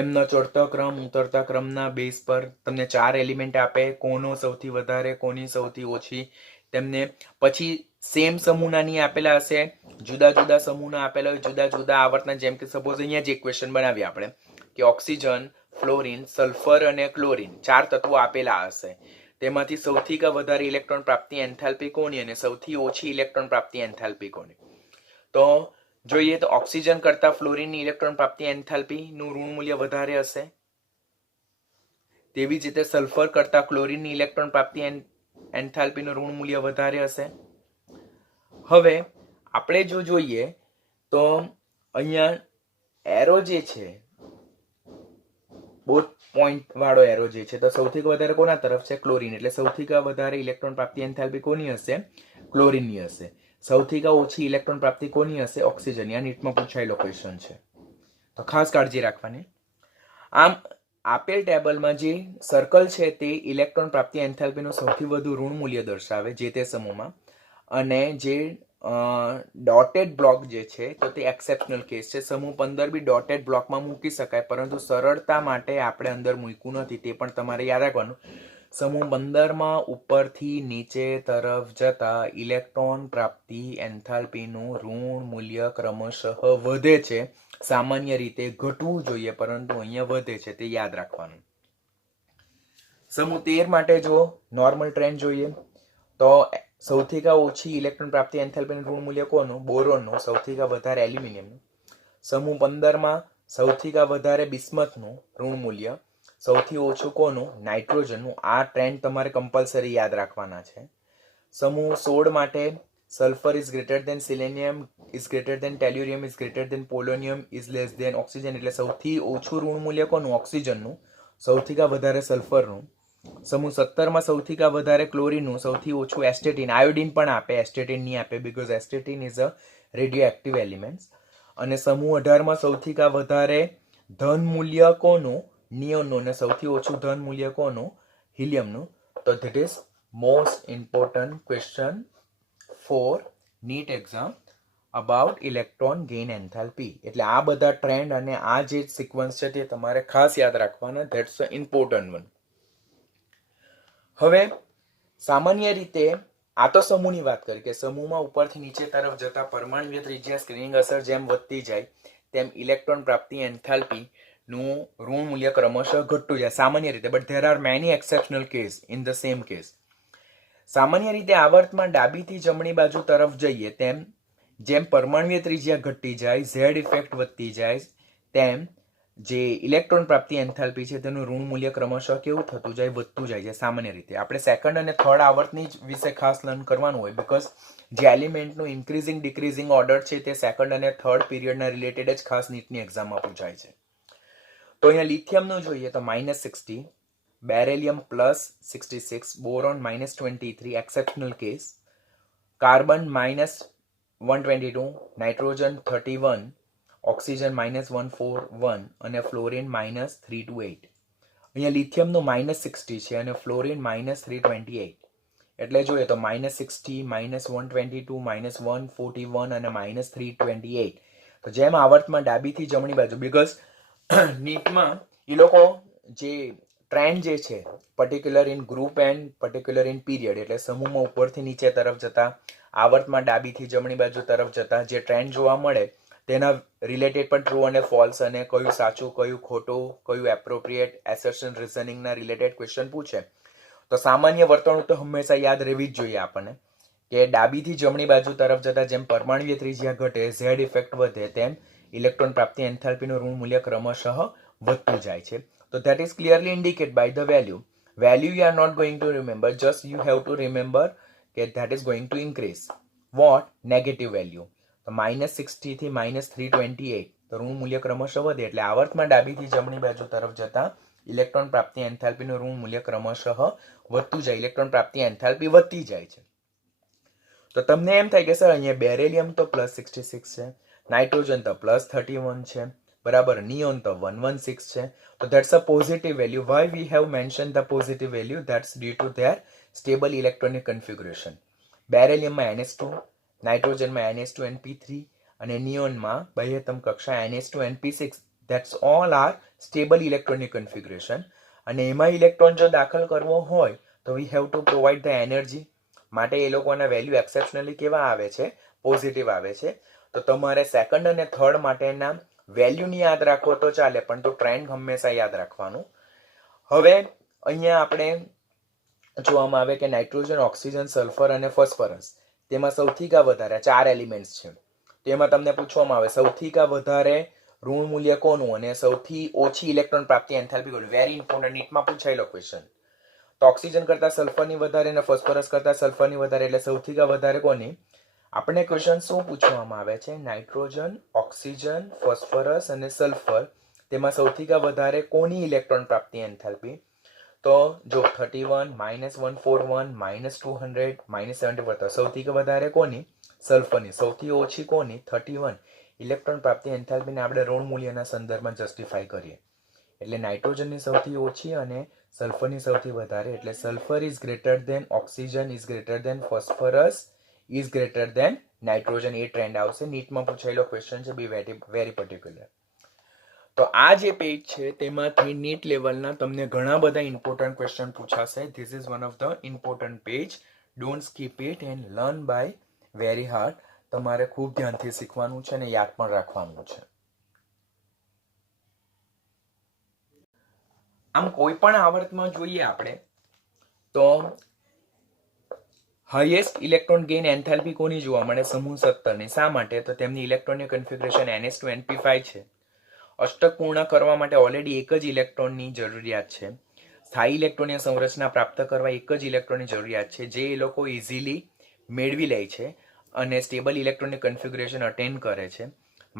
એમનો ચડતા ક્રમ ઉતરતા ક્રમના બેઝ પર તમને 4 એલિમેન્ટ આપે, કોનો સૌથી વધારે, કોની સૌથી ઓછી. તેમને પછી સેમ સમૂહના નહીં આપેલા હશે, જુદા જુદા સમૂહના આપેલા હોય, જુદા જુદા આવર્તના. જેમ કે સપોઝ અહીંયા જ ઇક્વેશન બનાવીએ આપણે કે ઓક્સિજન, ફ્લોરિન, સલ્ફર અને ક્લોરીન 4 તત્વો આપેલા હશે. તેમાંથી સૌથી વધારે ઇલેક્ટ્રોન પ્રાપ્તિ એન્થાલ્પી કોની અને સૌથી ઓછી ઇલેક્ટ્રોન પ્રાપ્તિ એન્થાલ્પી કોની? તો જોઈએ તો ઓક્સિજન કરતા ફ્લોરિનની ઇલેક્ટ્રોન પ્રાપ્તિ એન્થાલ્પીનું ઋણ મૂલ્ય વધારે હશે. તેવી જ રીતે સલ્ફર કરતા ક્લોરીનની ઇલેક્ટ્રોન પ્રાપ્તિ એન્થાલ્પીનું ઋણ મૂલ્ય વધારે હશે. હવે આપણે જો જોઈએ તો અહીંયા એરો જે છે, બોથ પોઈન્ટ વાળો એરો જે છે, તો સૌથી વધારે કોના તરફ છે? ક્લોરીન. એટલે સૌથી વધારે ઇલેક્ટ્રોન પ્રાપ્તિ એન્થાલ્પી કોની હશે? ક્લોરીનની હશે. સૌથી ઓછી ઇલેક્ટ્રોન પ્રાપ્તિ કોની હશે? ઓક્સિજનની. આ નીટમાં પૂછાયેલો ક્વેશ્ચન છે, તો ખાસ કાળજી રાખવાની. આમ આપેલ ટેબલમાં જે સર્કલ છે તે ઇલેક્ટ્રોન પ્રાપ્તિ એન્થાલ્પીનું સૌથી વધુ ઋણ મૂલ્ય દર્શાવે જે તે સમૂહમાં, અને જે ડોટેડ બ્લોક જે છે તો તે એક્સેપ્શનલ કેસ છે. સમૂહ 15 બી ડોટેડ બ્લોકમાં મૂકી શકાય, પરંતુ સરળતા માટે આપણે અંદર મૂક્યું નથી, તે પણ તમારે યાદ રાખવાનું. સમૂહ 15 માં ઉપરથી નીચે તરફ જતા ઇલેક્ટ્રોન પ્રાપ્તિ એન્થાલ્પીનું ઋણ મૂલ્ય ક્રમશઃ વધે છે. સામાન્ય રીતે ઘટવું જોઈએ, પરંતુ અહીંયા વધે છે, તે યાદ રાખવાનું. સમૂહ 13 માટે જો નોર્મલ ટ્રેન્ડ જોઈએ તો સૌથી ઓછી ઇલેક્ટ્રોન પ્રાપ્તિ એન્થાલ્પીનું ઋણ મૂલ્ય કોનું? બોરોનનું. સૌથી વધારે એલ્યુમિનિયમનું. સમૂહ 15 માં સૌથી વધારે બિસ્મથનું ઋણ મૂલ્ય. સૌથી ઓછું કોનું? નાઇટ્રોજનનું. આ ટ્રેન્ડ તમારે કમ્પલસરી યાદ રાખવાના છે. સમૂહ 16 માટે sulphur is greater than selenium is greater than tellurium is greater than polonium is less than oxygen. એટલે સૌથી ઓછું ઋણ મૂલ્ય કોનું? ઓક્સિજનનું. સૌથી વધારે સલ્ફરનું. સમૂહ 17 માં સૌથી વધારે ક્લોરીનનું. સૌથી ઓછું એસ્ટેટિન. આયોડિન પણ આપે, એસ્ટેટિન નહીં આપે, because astatine is a radioactive element. અને સમૂહ 18 માં સૌથી વધારે ધન મૂલ્ય કોનું? નિયોનનું. અને સૌથી ઓછું ધન મૂલ્ય કોનું? હિલિયમનું. તો that is most important question for NEET exam about electron gain enthalpy. એટલે આ બધા ટ્રેન્ડ અને આ જે સિક્વન્સ છે તે તમારે ખાસ યાદ રાખવાના. That's the important one. હવે સામાન્ય રીતે આ તો સમૂહની વાત કરી કે સમૂહમાં ઉપરથી નીચે તરફ જતા પરમાણ્વીય ત્રિજ્યા સ્ક્રીનિંગ અસર જેમ વધતી જાય તેમ ઇલેક્ટ્રોન પ્રાપ્તિ એન્થાલ્પી નું ઋણ મૂલ્ય ક્રમશઃ ઘટતું જાય સામાન્ય રીતે. But there are many exceptional case in the same case. સામાન્ય રીતે આવર્તમાં ડાબીથી જમણી બાજુ તરફ જઈએ તેમ જેમ પરમાણ્વીય ત્રિજ્યા ઘટતી જાય, ઝેડ ઇફેક્ટ વધતી જાય, તેમ જે ઇલેક્ટ્રોન પ્રાપ્તિ એન્થાલ્પી છે તેનું ઋણ મૂલ્ય ક્રમશઃ કેવું થતું જાય? વધતું જાય છે સામાન્ય રીતે. આપણે સેકન્ડ અને થર્ડ આવર્તની જ વિશે ખાસ લર્ન કરવાનું હોય, બીકોઝ જે એલિમેન્ટનું ઇન્ક્રીઝિંગ ડિક્રીઝિંગ ઓર્ડર છે તે સેકન્ડ અને થર્ડ પીરિયડના રિલેટેડ જ ખાસ નીટની એક્ઝામમાં પૂછાય છે. તો અહીંયા લિથિયમનું જોઈએ તો -60, beryllium +66, boron -23 exceptional case, carbon -122, nitrogen 31, oxygen -141 અને ફ્લોરિન -328. અહીંયા લિથિયમનું -60 છે અને ફ્લોરિન -328. એટલે જોઈએ તો -60, -122, -141 અને -328. તો જેમ આવર્તમાં ડાબીથી જમણી બાજુ, બીકોઝ નીટમાં એ લોકો જે ટ્રેન્ડ જે છે particular in group and particular in period, એટલે સમૂહમાં ઉપરથી નીચે તરફ જતા, આવર્તમાં ડાબીથી જમણી બાજુ તરફ જતા જે ટ્રેન્ડ જોવા મળે તેના રિલેટેડ પણ ટ્રુ અને ફોલ્સ અને કયું સાચું કયું ખોટું કયું એપ્રોપ્રિએટ એસર્શન રિઝનિંગના રિલેટેડ ક્વેશ્ચન પૂછે તો સામાન્ય વર્તણૂક તો હંમેશા યાદ રહેવી જ જોઈએ આપણને કે ડાબીથી જમણી બાજુ તરફ જતા જેમ પરમાણુય ત્રિજ્યા ઘટે, ઝેડ ઇફેક્ટ વધે, તેમ ઇલેક્ટ્રોન પ્રાપ્તિ એન્થાલ્પીનું ઋણ મૂલ્ય ક્રમશઃ વધતું જાય છે. તો that is clearly indicated by the value. Value you are not going to remember, just you have to remember that that is going to increase. What? Negative value. તો -60 થી -328 તો ઋણ મૂલ્ય ક્રમશઃ વધે એટલે આવર્તમાં ડાબીથી જમણી બાજુ તરફ જતા ઇલેક્ટ્રોન પ્રાપ્તિ એન્થાલ્પીનું ઋણ મૂલ્ય ક્રમશઃ વધતું જાય, ઇલેક્ટ્રોન પ્રાપ્તિ એન્થાલ્પી વધતી જાય છે. તો તમને એમ થાય કે સર અહીંયા બેરેલિયમ તો +66 છે, નાઇટ્રોજન તો +31 છે, બરાબર, નિયોન તો 116 છે. તો that's a positive value. Why we have mention the positive value? That's due to their stable electronic configuration. બેરેલિયમમાં NH2, નાઇટ્રોજનમાં NH2NP3 અને નિયોનમાં બાહ્યતમ કક્ષા NH2NP6. That's all are stable electronic configuration. અને એમાં ઇલેક્ટ્રોન જો દાખલ કરવો હોય તો we have to provide the energy. માટે એ લોકોના વેલ્યુ એક્સેપ્શનલી કેવા આવે છે? પોઝિટિવ આવે છે. તો તમારે સેકન્ડ અને થર્ડ માટેના વેલ્યુની યાદ રાખો તો ચાલે, પણ તો ટ્રેન્ડ હંમેશા યાદ રાખવાનું. હવે અહીંયા આપણે જોવામાં આવે કે નાઇટ્રોજન, ઓક્સિજન, સલ્ફર અને ફોસ્ફરસ તેમાં સૌથી કા વધારે 4 એલિમેન્ટ્સ છે. તેમાં તમને પૂછવામાં આવે સૌથી કા વધારે ઋણ મૂલ્ય કોનું અને સૌથી ઓછી ઇલેક્ટ્રોન પ્રાપ્તિ એન્થાલ્પી કોનું? વેરી ઇમ્પોર્ટન્ટ, નીટમાં પૂછાયેલો ક્વેશ્ચન. તો ઓક્સિજન કરતા સલ્ફરની વધારે અને ફોસ્ફરસ કરતા સલ્ફરની વધારે, એટલે સૌથી કા વધારે કોની? આપણે ક્વેશ્ચન શું પૂછવામાં આવે છે? નાઇટ્રોજન, ઓક્સિજન, ફોસ્ફરસ અને સલ્ફર તેમાં સૌથી કા વધારે કોની ઇલેક્ટ્રોન પ્રાપ્તિ એન્થાલ્પી? તો જો 31, -141, -200, -74, તો સૌથી વધારે કોની? સલ્ફરની. સૌથી ઓછી કોની? 31. ઇલેક્ટ્રોન પ્રાપ્તિ એન્થાલ્પીને આપણે ઋણ મૂલ્યના સંદર્ભમાં જસ્ટિફાઈ કરીએ એટલે નાઇટ્રોજનની સૌથી ઓછી અને સલ્ફરની સૌથી વધારે, એટલે sulphur is greater then oxygen is greater then phosphorus is greater then nitrogen. A trend આવશે. નીટમાં પૂછાયેલો ક્વેશ્ચન છે, બી વેરી પર્ટિક્યુલર. તો આ જે પેજ છે તેમાંથી નીટ લેવલના તમને ઘણા બધા ઇમ્પોર્ટન્ટ ક્વેશ્ચન પૂછાશે. This is one of the important page. Don't skip it and learn by very hard. તમારે ખૂબ ધ્યાનથી શીખવાનું છે અને યાદ પણ રાખવાનું છે. આમ કોઈ પણ આવર્તમાં જોઈએ આપણે તો હાઈએસ્ટ ઇલેક્ટ્રોન ગેઇન એન્થાલ્પી કોની જોવા મળે? સમૂહ 17 ની. શા માટે? તો તેમની ઇલેક્ટ્રોનની કન્ફિગ્યુરેશન NH2NP5 છે. અષ્ટક પૂર્ણ કરવા માટે ઓલરેડી એક જ ઇલેક્ટ્રોનની જરૂરિયાત છે. સ્થાયી ઇલેક્ટ્રોનની સંરચના પ્રાપ્ત કરવા એક જ ઇલેક્ટ્રોનની જરૂરિયાત છે, જે એ લોકો ઇઝીલી મેળવી લે છે અને સ્ટેબલ ઇલેક્ટ્રોનિક કન્ફિગ્યુરેશન અટેન કરે છે.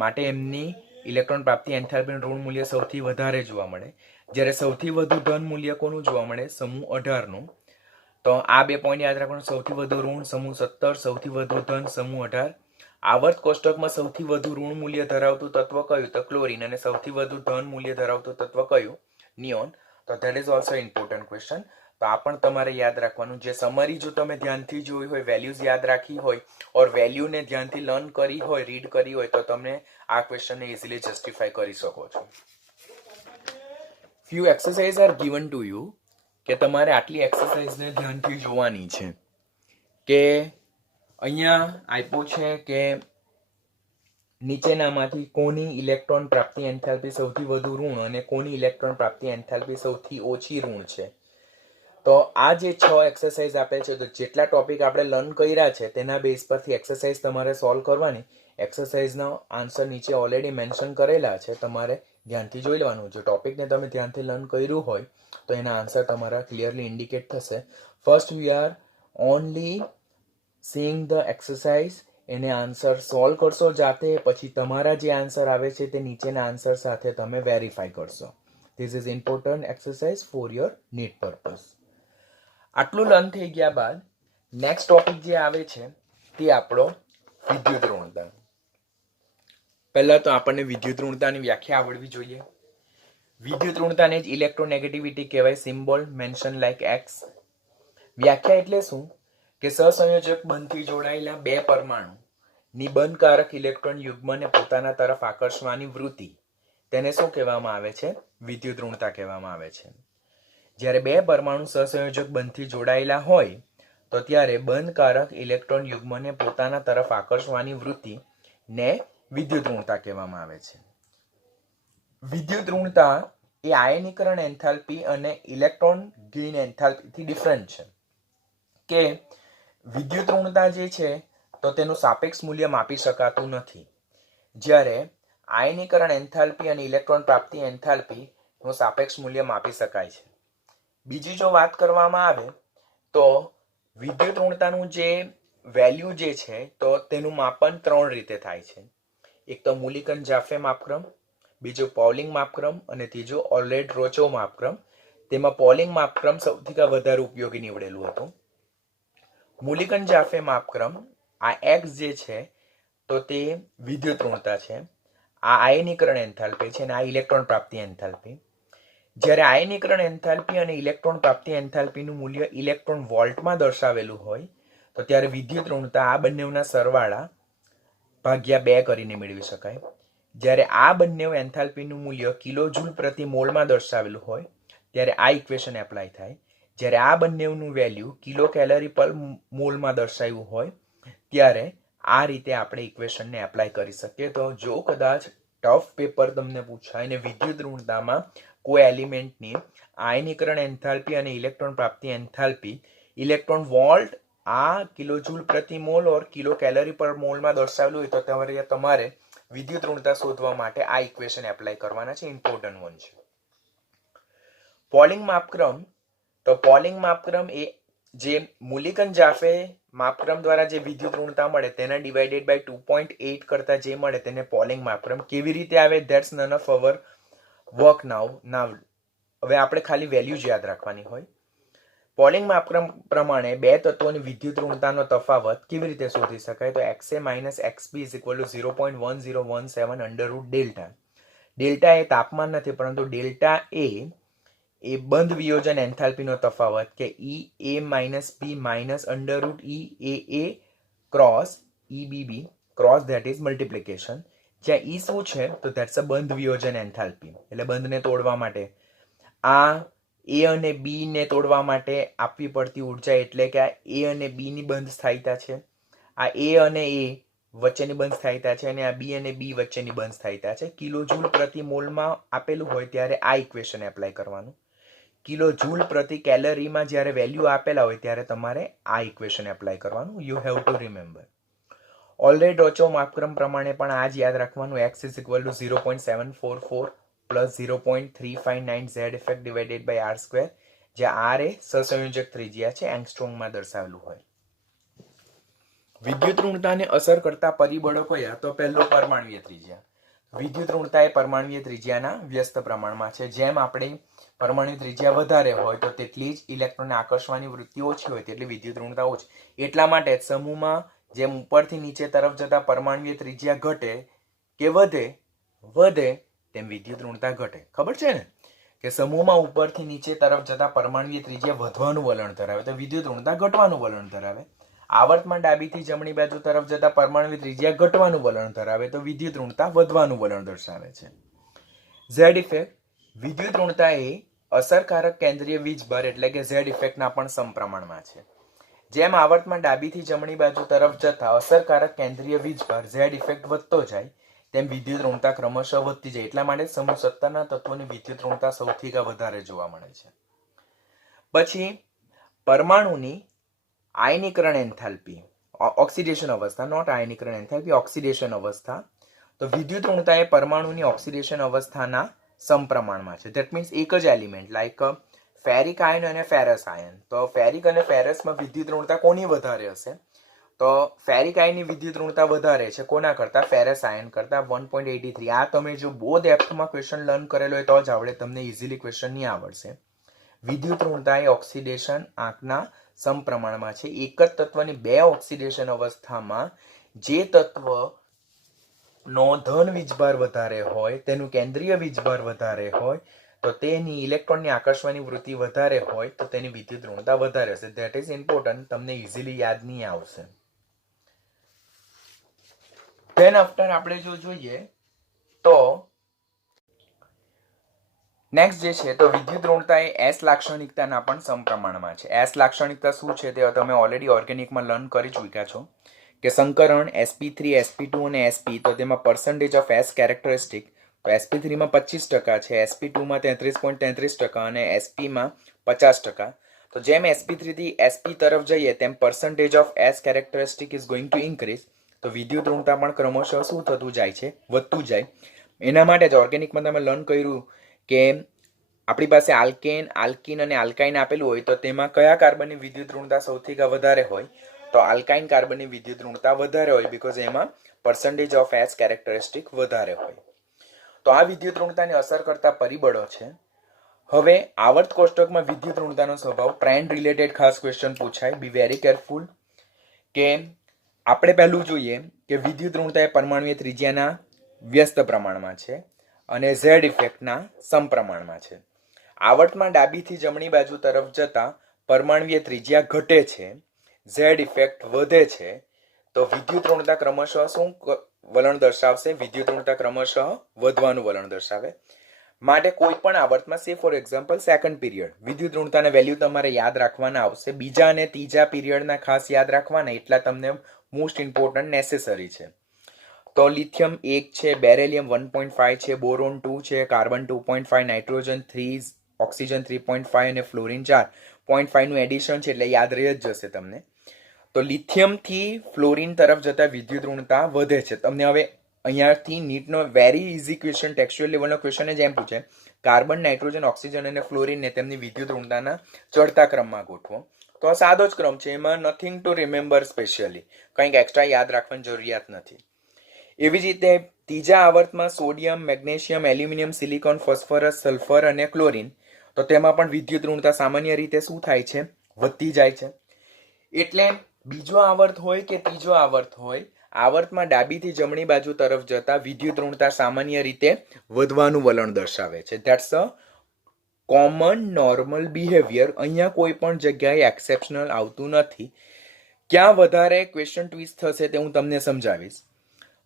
માટે એમની ઇલેક્ટ્રોન પ્રાપ્તિ એન્થાલ્પીનું ઋણ મૂલ્ય સૌથી વધારે જોવા મળે. જ્યારે સૌથી વધુ ધન મૂલ્ય કોનું જોવા મળે? સમૂહ 18 નું. તો આ બે પોઈન્ટ યાદ રાખવાનું. સૌથી વધુ ઋણ સમૂહ 17, સૌથી વધુ ધન સમૂહ 18. આવર્ત કોષ્ટકમાં સૌથી વધુ ઋણ મૂલ્ય ધરાવતું તત્વ કયું? તો ક્લોરીન. અને સૌથી વધુ ધન મૂલ્ય ધરાવતું તત્વ કયું? નિયોન. તો that is also important question. તો આ પણ તમારે યાદ રાખવાનું. જે સમરી જો તમે ધ્યાનથી જોઈ હોય, વેલ્યુઝ યાદ રાખી હોય ઓર વેલ્યુને ધ્યાનથી લર્ન કરી હોય, રીડ કરી હોય, તો તમે આ ક્વેશ્ચનને ઇઝીલી જસ્ટિફાઈ કરી શકો છો. Few exercise R given to you કે તમારે આટલી એક્સરસાઇઝને ધ્યાનથી જોવાની છે કે અહીંયા આપ્યું છે કે નીચેનામાંથી કોની ઇલેક્ટ્રોન પ્રાપ્તિ એન્થાલ્પી સૌથી વધુ ઋણ અને કોની ઇલેક્ટ્રોન પ્રાપ્તિ એન્થાલ્પી સૌથી ઓછી ઋણ છે. તો આ જે 6 એક્સરસાઇઝ આપે છે, તો જેટલા ટોપિક આપણે લર્ન કર્યા છે તેના બેઝ પરથી એક્સરસાઇઝ તમારે સોલ્વ કરવાની. એક્સરસાઇઝનો આન્સર નીચે ઓલરેડી મેન્શન કરેલા છે, તમારે ધ્યાનથી જોઈ લેવાનું. જો ટોપિકને તમે ધ્યાનથી લર્ન કર્યું હોય તો એના આન્સર તમારા ક્લિયરલી ઇન્ડિકેટ થશે. First we are only seeing the exercise, એને આન્સર સોલ્વ કરશો જાતે, પછી તમારા જે આન્સર આવે છે તે નીચેના આન્સર સાથે તમે વેરીફાઈ કરશો. This is important exercise for your NEET purpose. આટલું લર્ન થઈ ગયા બાદ નેક્સ્ટ ટોપિક જે આવે છે તે આપણો વિદ્યુત ઋણતા. પહેલા તો આપણને વિદ્યુત ઋણતાની વ્યાખ્યા આવડવી જોઈએ. વિદ્યુત ઋણતાને જ ઇલેક્ટ્રોનેગેટિવિટી કહેવાય. Symbol mention like X. વ્યાખ્યા એટલે શું? કે સહસંયોજક બંધથી જોડાયેલા બે પરમાણુ ની બંધકારક ઇલેક્ટ્રોન યુગ્મને પોતાના તરફ આકર્ષવાની વૃત્તિ, તેને શું કહેવામાં આવે છે? વિદ્યુત ઋણતા કહેવામાં આવે છે. જ્યારે બે પરમાણુ સહસંયોજક બંધથી જોડાયેલા હોય તો ત્યારે બંધકારક ઇલેક્ટ્રોન યુગ્મને પોતાના તરફ આકર્ષવાની વૃત્તિને વિદ્યુત ઋણતા કહેવામાં આવે છે. વિદ્યુત ઋણતા એ આયનીકરણ એન્થાલ્પી અને ઇલેક્ટ્રોન ગેઇન એન્થાલ્પીથી ડિફરન્ટ છે. કે વિદ્યુત ઋણતા જે છે તો તેનું સાપેક્ષ મૂલ્ય માપી શકાતું નથી, જ્યારે આયનીકરણ એન્થાલ્પી અને ઇલેક્ટ્રોન પ્રાપ્તિ એન્થાલ્પી નું સાપેક્ષ મૂલ્ય માપી શકાય છે. બીજી જો વાત કરવામાં આવે તો વિદ્યુત ઋણતાનું જે વેલ્યુ જે છે તો તેનું માપન 3 રીતે થાય છે. એક તો મૂલિકન જાફે માપક્રમ, બીજું પોલિંગ માપક્રમ અને ત્રીજું ઓર્લેડ-રોચો માપક્રમ. તેમાં પોલિંગ માપક્રમ સૌથી વધારે ઉપયોગી નીવડેલું હતું. મૂલિકન જાફે માપક્રમ, આ એક્સ જે છે તો તે વિદ્યુત ઋણતા છે, આ આયનીકરણ એન્થાલ્પી છે અને આ ઇલેક્ટ્રોન પ્રાપ્તિ એન્થાલ્પી. જ્યારે આયનીકરણ એન્થાલ્પી અને ઇલેક્ટ્રોન પ્રાપ્તિ એન્થાલ્પીનું મૂલ્ય ઇલેક્ટ્રોન વોલ્ટમાં દર્શાવેલું હોય તો ત્યારે વિદ્યુત ઋણતા આ બંનેના સરવાળા ભાગ્યા 2 કરીને મેળવી શકાય. જ્યારે આ બંને એન્થાલ્પીનું મૂલ્ય કિલો જૂલ પ્રતિ મોલમાં દર્શાવેલું હોય ત્યારે આ ઇક્વેશન એપ્લાય થાય. જ્યારે આ બંનેનું વેલ્યુ કિલો કેલરી પર મોલમાં દર્શાવ્યું હોય ત્યારે આ રીતે આપણે ઇક્વેશનને એપ્લાય કરી શકીએ. તો જો કદાચ ટફ પેપર તમને પૂછાય અને વિદ્યુત ઋણતામાં કોઈ એલિમેન્ટની આયનીકરણ એન્થાલ્પી અને ઇલેક્ટ્રોન પ્રાપ્તિ એન્થાલ્પી ઇલેક્ટ્રોન વોલ્ટ આ કિલો જૂલ પ્રતિ મોલ ઓર કિલો કેલરી પર મોલમાં દર્શાવેલું હોય તો તમારે વિદ્યુત ઋણતા શોધવા માટે આ ઇક્વેશન એપ્લાય કરવાના છે. ઇમ્પોર્ટન્ટ વન છે. પોલિંગ માપક્રમ, તો પોલિંગ માપક્રમ એ જે મૂલિકન જાફે માપક્રમ દ્વારા જે વિદ્યુત ઋણતા મળે તેના ડિવાઇડેડ બાય 2.8 કરતા જે મળે તેને પોલિંગ માપક્રમ. કેવી રીતે આવે that's none of our work now. હવે આપણે ખાલી વેલ્યુ જ યાદ રાખવાની હોય. પોલિંગ માપક્રમ પ્રમાણે બે તત્વોની વિદ્યુત ઋણતાનો તફાવત કેવી રીતે શોધી શકાય? તો XA minus XB is equal to 0.1017 under root delta. Delta એ તાપમાન નથી, પરંતુ ડેલ્ટા એ બંધ વિયોજન એન્થાલ્પીનો તફાવત કે EA minus B minus under route EAA cross EBB cross that is multiplication. જ્યાં E શું છે તો ધેટ્સ અ બંધ વિયોજન એન્થાલ્પી, એટલે બંધને તોડવા માટે આ A અને B ને તોડવા માટે આપવી પડતી ઉર્જા એટલે કે આ A અને B ની બંધ સ્થાયિતા છે, આ A અને A વચ્ચેની બંધ સ્થાયિતા છે અને આ B અને B વચ્ચેની બંધ સ્થાયિતા છે. કિલો જૂલ પ્રતિ મોલમાં આપેલું હોય ત્યારે આ ઇક્વેશન એપ્લાય કરવાનું. કિલો જૂલ પ્રતિ કેલરીમાં જ્યારે વેલ્યુ આપેલા હોય ત્યારે તમારે આ ઇક્વેશન એપ્લાય કરવાનું. You have to remember. Allred Rochow માપક્રમ પ્રમાણે પણ આ જ યાદ રાખવાનું. x is equal to 0.744 plus 0.359 z effect divided by r square, જ્યાં r એ સહસંયોજક ત્રિજ્યા છે, એંગસ્ટ્રોમમાં દર્શાવેલું હોય. વિદ્યુત ઋણતાને અસર કરતા પરિબળો કયા? તો પહેલો પરમાણુય ત્રિજ્યા. વિદ્યુત ઋણતા એ પરમાણુય ત્રિજ્યાના વ્યસ્ત પ્રમાણમાં છે. જેમ આપણે પરમાણુ ત્રિજ્યા વધારે હોય તો તેટલી જ ઇલેક્ટ્રોનને આકર્ષવાની વૃત્તિ ઓછી હોય તેટલી વિદ્યુત ઋણતા ઓછી. એટલા માટે સમૂહમાં જેમ ઉપરથી નીચે તરફ જતા પરમાણુય ત્રિજ્યા ઘટે કે વધે તેમ વિદ્યુત ઋણતા ઘટે. ખબર છે ને કે સમૂહમાં ઉપરથી નીચે તરફ જતા પરમાણુય ત્રિજ્યા વધવાનું વલણ ધરાવે તો વિદ્યુત ઋણતા ઘટવાનું વલણ ધરાવે. આવર્તમાં ડાબીથી જમણી બાજુ તરફ જતા પરમાણુ ત્રિજ્યા ઘટવાનું વલણ ધરાવે તો વિદ્યુત ઋણતા વધવાનું વલણ દર્શાવે છે. Z effect. વિદ્યુત ઋણતા એ અસરકારક કેન્દ્રીય વીજભાર એટલે કે ઝેડ ઇફેક્ટના પણ સમપ્રમાણમાં છે. જેમ આવર્તમાં ડાબીથી જમણી બાજુ તરફ જતા અસરકારક કેન્દ્રીય વીજભાર ઝેડ ઇફેક્ટ વધતો જાય તેમ વિદ્યુત ઋણતા ક્રમશઃ વધતી જાય. એટલા માટે સમૂહ 17ના તત્વોની વિદ્યુત ઋણતા સૌથી વધારે જોવા મળે છે. પછી પરમાણુની આયનીકરણ એન્થાલ્પી, ઓક્સિડેશન અવસ્થા, નોટ આયનીકરણ એન્થાલ્પી, ઓક્સિડેશન અવસ્થા. તો વિદ્યુત ઋણતા એ પરમાણુની ઓક્સિડેશન અવસ્થાના સમપ્રમાણમાં છે. ધેટ મીન્સ એક જ એલિમેન્ટ લાઈક ફેરિક આયન અને ફેરસ આયન. તો ફેરિક અને ફેરસમાં વિદ્યુત ઋણતા કોની વધારે હશે? તો ફેરિક આયનની વિદ્યુત ઋણતા વધારે છે કોના કરતા? ફેરસ આયન કરતા 1.83. આ તમે જો બહુ ડેપ્થમાં ક્વેશ્ચન લર્ન કરેલો હોય તો જ આવડે, તમને ઇઝીલી ક્વેશ્ચન નહીં આવડશે. વિદ્યુત ઋણતા એ ઓક્સિડેશન આંકના સમપ્રમાણમાં છે. એક જ તત્વની બે ઓક્સિડેશન અવસ્થામાં જે તત્વનો ધન વીજભાર વધારે હોય તેનું કેન્દ્રીય વીજભાર વધારે હોય તો તેની ઇલેક્ટ્રોનની આકર્ષવાની વૃત્તિ વધારે હોય તો તેની વિદ્યુત ઋણતા વધારે હશે. ધેટ ઇઝ ઇમ્પોર્ટન્ટ, તમને ઇઝીલી યાદ નહીં આવશે. ધેન આફ્ટર આપણે જો જોઈએ તો નેક્સ્ટ જે છે તો વિદ્યુત ઋણતા એ એસ લાક્ષણિકતાના પણ સમપ્રમાણમાં છે. એસ લાક્ષણિકતા શું છે તે તમે ઓલરેડી ઓર્ગેનિકમાં લર્ન કરી ચૂક્યા છો કે સંકરણ sp3 sp2 અને sp તો તેમાં પર્સન્ટેજ ઓફ એસ કેરેક્ટરિસ્ટિક તો sp3 માં 25% છે, sp2 માં 33.33% અને sp માં 50%. તો જેમ sp3 થી sp તરફ જઈએ તેમ percentage of S characteristic is going to increase. તો વિદ્યુત ઋણતા પણ ક્રમશઃ શું થતું જાય છે, વધતું જાય. એના માટે જ ઓર્ગેનિકમાં તમે લર્ન કર્યું કે આપણી પાસે આલ્કેન, આલ્કીન અને આલ્કાઇન આપેલું હોય તો તેમાં કયા કાર્બનની વિદ્યુત ઋણતા સૌથી વધારે હોય? તો આલ્કાઇન કાર્બનની વિદ્યુત ઋણતા વધારે હોય બીકોઝ એમાં પર્સન્ટેજ ઓફ એસ કેરેક્ટરિસ્ટિક વધારે હોય. તો આ વિદ્યુત ઋણતાને અસર કરતા પરિબળો છે. હવે આવર્ત કોષ્ટકમાં વિદ્યુત ઋણતાનો સ્વભાવ ટ્રેન્ડ રિલેટેડ ખાસ ક્વેશ્ચન પૂછાય. બી વેરી કેરફુલ કે આપણે પહેલું જોઈએ કે વિદ્યુત ઋણતા એ પરમાણુય ત્રિજ્યાના વ્યસ્ત પ્રમાણમાં છે અને ઝેડ ઇફેક્ટના સમપ્રમાણમાં છે. આવર્તમાં ડાબીથી જમણી બાજુ તરફ જતા પરમાણુય ત્રિજ્યા ઘટે છે, ઝેડ ઇફેક્ટ વધે છે. તો વિદ્યુત ઋણતા ક્રમશઃ શું વલણ દર્શાવશે? વિદ્યુત ઋણતા ક્રમશઃ વધવાનું વલણ દર્શાવે. માટે કોઈ પણ આવર્તમાં સે ફોર એક્ઝામ્પલ સેકન્ડ પીરિયડ વિદ્યુત ઋણતાના વેલ્યુ તમારે યાદ રાખવાના આવશે. બીજા અને ત્રીજા પીરિયડના ખાસ યાદ રાખવાના, એટલા તમને મોસ્ટ ઇમ્પોર્ટન્ટ નેસેસરી છે. તો લિથિયમ 1 છે, બેરેલિયમ 1.5 છે, બોરોન 2 છે, કાર્બન 2.5, નાઇટ્રોજન 3, ઓક્સિજન 3.5 અને ફ્લોરિન 4.5 નું એડિશન છે એટલે યાદ રહી જ જશે તમને. તો લિથિયમ થી ફ્લોરિન તરફ જતા વિદ્યુત ઋણતા વધે છે. તમને હવે અહીંયાથી નીટનો વેરી ઇઝી ક્વેશ્ચન, ટેક્સ્ચ્યુઅલ લેવલનો ક્વેશ્ચન જ એમ પૂછે કાર્બન, નાઇટ્રોજન, ઓક્સિજન અને ફ્લોરિનને તેમની વિદ્યુત ઋણતાના ચડતા ક્રમમાં ગોઠવો. તો આ સાદો જ ક્રમ છે, એમાં નથિંગ ટુ રિમેમ્બર સ્પેશિયલી, કંઈક એક્સ્ટ્રા યાદ રાખવાની જરૂરિયાત નથી. એવી જ રીતે ત્રીજા આવર્તમાં sodium, magnesium, aluminium, silicon, phosphorus, sulphur અને ક્લોરિન, તો તેમાં પણ વિદ્યુત ઋણતા સામાન્ય રીતે શું થાય છે? વધતી જાય છે. એટલે બીજો આવર્ત હોય કે ત્રીજો આવર્ત હોય, આવર્તમાં ડાબીથી જમણી બાજુ તરફ જતા વિદ્યુત ઋણતા સામાન્ય રીતે વધવાનું વલણ દર્શાવે છે. That's a common normal behaviour. અહીંયા કોઈ પણ જગ્યાએ એક્સેપ્શનલ આવતું નથી. ક્યાં વધારે ક્વેશ્ચન ટ્વિસ્ટ થશે તે હું તમને સમજાવીશ.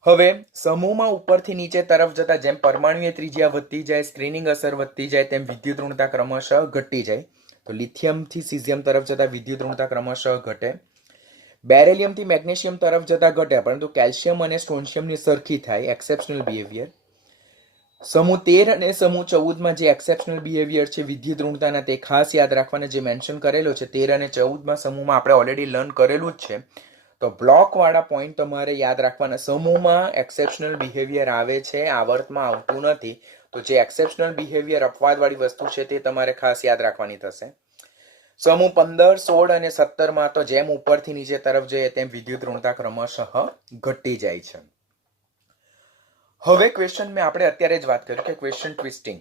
હવે સમૂહમાં ઉપરથી નીચે તરફ જતા જેમ પરમાણુય ત્રિજ્યા વધતી જાય, સ્ક્રીનિંગ અસર વધતી જાય, તેમ વિદ્યુત ઋણતા ક્રમશઃ ઘટી જાય. તો લિથિયમથી સીઝિયમ તરફ જતા વિદ્યુત ઋણતા ક્રમશઃ ઘટે. બેરેલિયમથી મેગ્નેશિયમ તરફ જતા ઘટે, પરંતુ કેલ્શિયમ અને સ્ટ્રોન્શિયમની સરખી થાય, એક્સેપ્શનલ બિહેવિયર. સમૂહ 13 અને સમૂહ 14માં જે એક્સેપ્શનલ બિહેવિયર છે વિદ્યુત ઋણતાના, તે ખાસ યાદ રાખવાના, જે મેન્શન કરેલો છે 13 અને 14માં સમૂહમાં આપણે ઓલરેડી લર્ન કરેલું જ છે. તો બ્લોક વાળા પોઈન્ટ તમારે યાદ રાખવાના. સમૂહમાં એક્સેપ્શનલ બિહેવિયર આવે છે, આવર્તમાં આવતું નથી. તો જે એક્સેપ્શનલ બિહેવિયર અપવાદ વાળી વસ્તુ છે તે તમારે ખાસ યાદ રાખવાની થશે. સમૂહ 15, 16 અને 17માં તો જેમ ઉપરથી નીચે તરફ જઈએ તેમ વિદ્યુત ઋણતા ક્રમશઃ ઘટી જાય છે. હવે ક્વેશ્ચન મેં આપણે અત્યારે જ વાત કરી કે ક્વેશ્ચન ટ્વિસ્ટિંગ.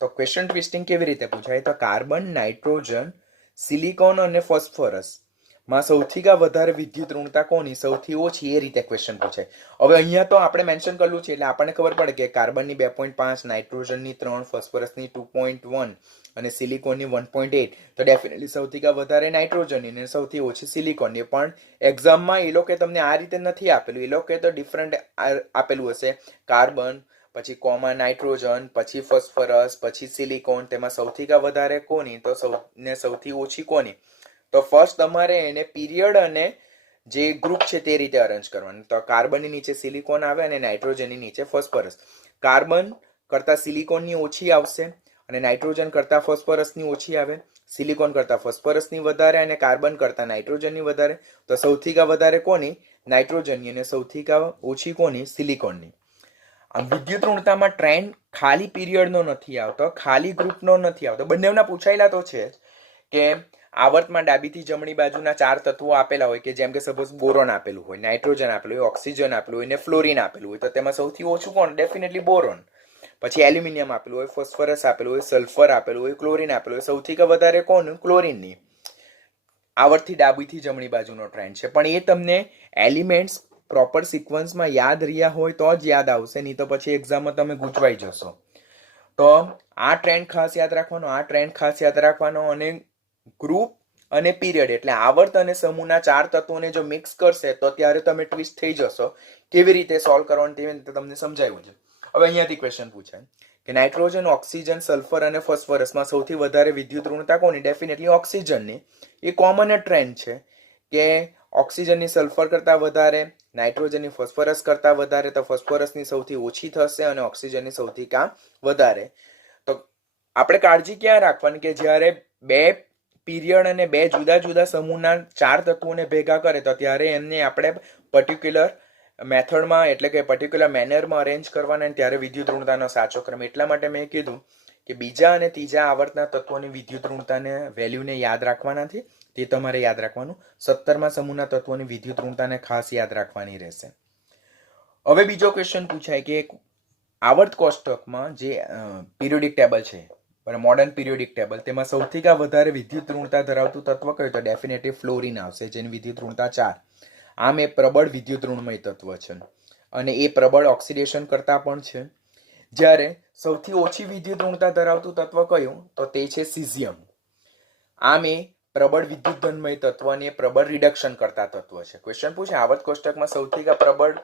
તો ક્વેશ્ચન ટ્વિસ્ટિંગ કેવી રીતે પૂછાય? તો કાર્બન, નાઇટ્રોજન, સિલિકોન અને ફોસ્ફરસ માં સૌથી વધારે વિદ્યુત ઋણતા કોની? સૌથી ઓછી. એ રીતે ક્વેશ્ચન પૂછાય. હવે અહીંયા તો આપણે મેન્શન કરેલું છે એટલે આપણને ખબર પડે કે કાર્બનની 2.5, નાઇટ્રોજનની 3, ફોસ્ફરસની 2.1 અને સિલિકોનની 1.8. તો ડેફિનેટલી સૌથી વધારે નાઇટ્રોજનની અને સૌથી ઓછી સિલિકોનની. પણ એક્ઝામમાં એ લોકો તમને આ રીતે નથી આપેલું, એ લોકો તો ડિફરન્ટ આપેલું હશે. કાર્બન, પછી કોમા નાઇટ્રોજન, પછી ફોસ્ફરસ, પછી સિલિકોન, તેમાં સૌથી વધારે કોની? તો સૌથી ઓછી કોની? તો ફર્સ્ટ તમારે એને પીરિયડ અને જે ગ્રુપ છે તે રીતે અરેન્જ કરવાનું. તો કાર્બનની નીચે સિલિકોન આવે અને નાઇટ્રોજનની નીચે ફોસ્ફરસ. કાર્બન કરતા સિલિકોનની ઓછી આવશે અને નાઇટ્રોજન કરતા ફોસ્ફરસની ઓછી આવે. સિલિકોન કરતા ફોસ્ફરસની વધારે અને કાર્બન કરતા નાઇટ્રોજનની વધારે. તો સૌથી વધારે કોની? નાઇટ્રોજનની. અને સૌથી ઓછી કોની? સિલિકોનની. આમ વિદ્યુત ઋણતામાં ટ્રેન્ડ ખાલી પીરિયડનો નથી આવતો, ખાલી ગ્રુપનો નથી આવતો. બંનેના પૂછાયેલા તો છે કે આવર્તમાં ડાબીથી જમણી બાજુના 4 તત્વો આપેલા હોય કે જેમ કે સપોઝ બોરોન આપેલું હોય, નાઇટ્રોજન આપેલું હોય, ઓક્સિજન આપેલું હોય અને ફ્લોરિન આપેલું હોય, તો તેમાં સૌથી ઓછું કોણ? Definitely boron. પછી એલ્યુમિનિયમ આપેલું હોય, ફોસ્ફરસ આપેલું હોય, સલ્ફર આપેલું હોય, ક્લોરિન આપેલું હોય, સૌથી વધારે કોણ? ક્લોરિનની. આવર્તથી ડાબીથી જમણી બાજુનો ટ્રેન્ડ છે. પણ એ તમને એલિમેન્ટ્સ પ્રોપર સિક્વન્સમાં યાદ રહ્યા હોય તો જ યાદ આવશે, નહીં તો પછી એક્ઝામમાં તમે ગૂંચવાઈ જશો. તો આ ટ્રેન્ડ ખાસ યાદ રાખવાનો, આ ટ્રેન્ડ ખાસ યાદ રાખવાનો. અને ગ્રુપ અને પીરિયડ એટલે આવર્ત અને સમૂહના 4 તત્વોને જો મિક્સ કરશે તો ત્યારે તમે ટ્વિસ્ટ થઈ જશો. કેવી રીતે સોલ્વ કરવાનું તે તમને સમજાવ્યું છે. હવે અહીંયાથી ક્વેશ્ચન પૂછાય કે નાઇટ્રોજન, ઓક્સિજન, સલ્ફર અને ફોસ્ફરસમાં સૌથી વધારે વિદ્યુત ઋણતા કોની? ડેફિનેટલી ઓક્સિજનની. એ કોમન ટ્રેન્ડ છે કે ઓક્સિજનની સલ્ફર કરતાં વધારે, નાઇટ્રોજનની ફોસ્ફરસ કરતાં વધારે, તો ફોસ્ફરસની સૌથી ઓછી થશે અને ઓક્સિજનની સૌથી વધારે. તો આપણે કાળજી ક્યાં રાખવાની કે જ્યારે બે પીરિયડ અને બે જુદા જુદા સમૂહના 4 તત્વોને ભેગા કરે તો ત્યારે એમને આપણે પર્ટિક્યુલર મેથડમાં એટલે કે પર્ટિક્યુલર મેનરમાં અરેન્જ કરવાના, ત્યારે વિદ્યુત ઋણતાનો સાચો ક્રમ. એટલા માટે મેં કીધું કે બીજા અને ત્રીજા આવર્તના તત્વોની વિદ્યુત ઋણતાને વેલ્યુને યાદ રાખવાના નથી, તે તમારે યાદ રાખવાનું. 17મા સમૂહના તત્વોની વિદ્યુત ઋણતાને ખાસ યાદ રાખવાની રહેશે. હવે બીજો ક્વેશ્ચન પૂછાય કે આવર્ત કોષ્ટકમાં જે પિરિયોડિક ટેબલ છે, મોડર્ન પિરિયોડિક ટેબલ, તેમાં સૌથી વધારે વિદ્યુત ઋણતા ધરાવતું તત્વ કયું? તો ડેફિનેટલી ફ્લોરિન આવશે, જેની વિદ્યુત ઋણતા 4. આમ એ પ્રબળ વિદ્યુત ઋણમય તત્વ છે અને એ પ્રબળ ઓક્સિડેશન કરતા પણ છે. જ્યારે સૌથી ઓછી વિદ્યુત ઋણતા ધરાવતું તત્વ કયું? તો તે છે સીઝિયમ. આમ એ પ્રબળ વિદ્યુત ધનમય તત્વ અને પ્રબળ રિડક્શન કરતા તત્વ છે. ક્વેશ્ચન પૂછે આવર્ત કોષ્ટકમાં સૌથી પ્રબળ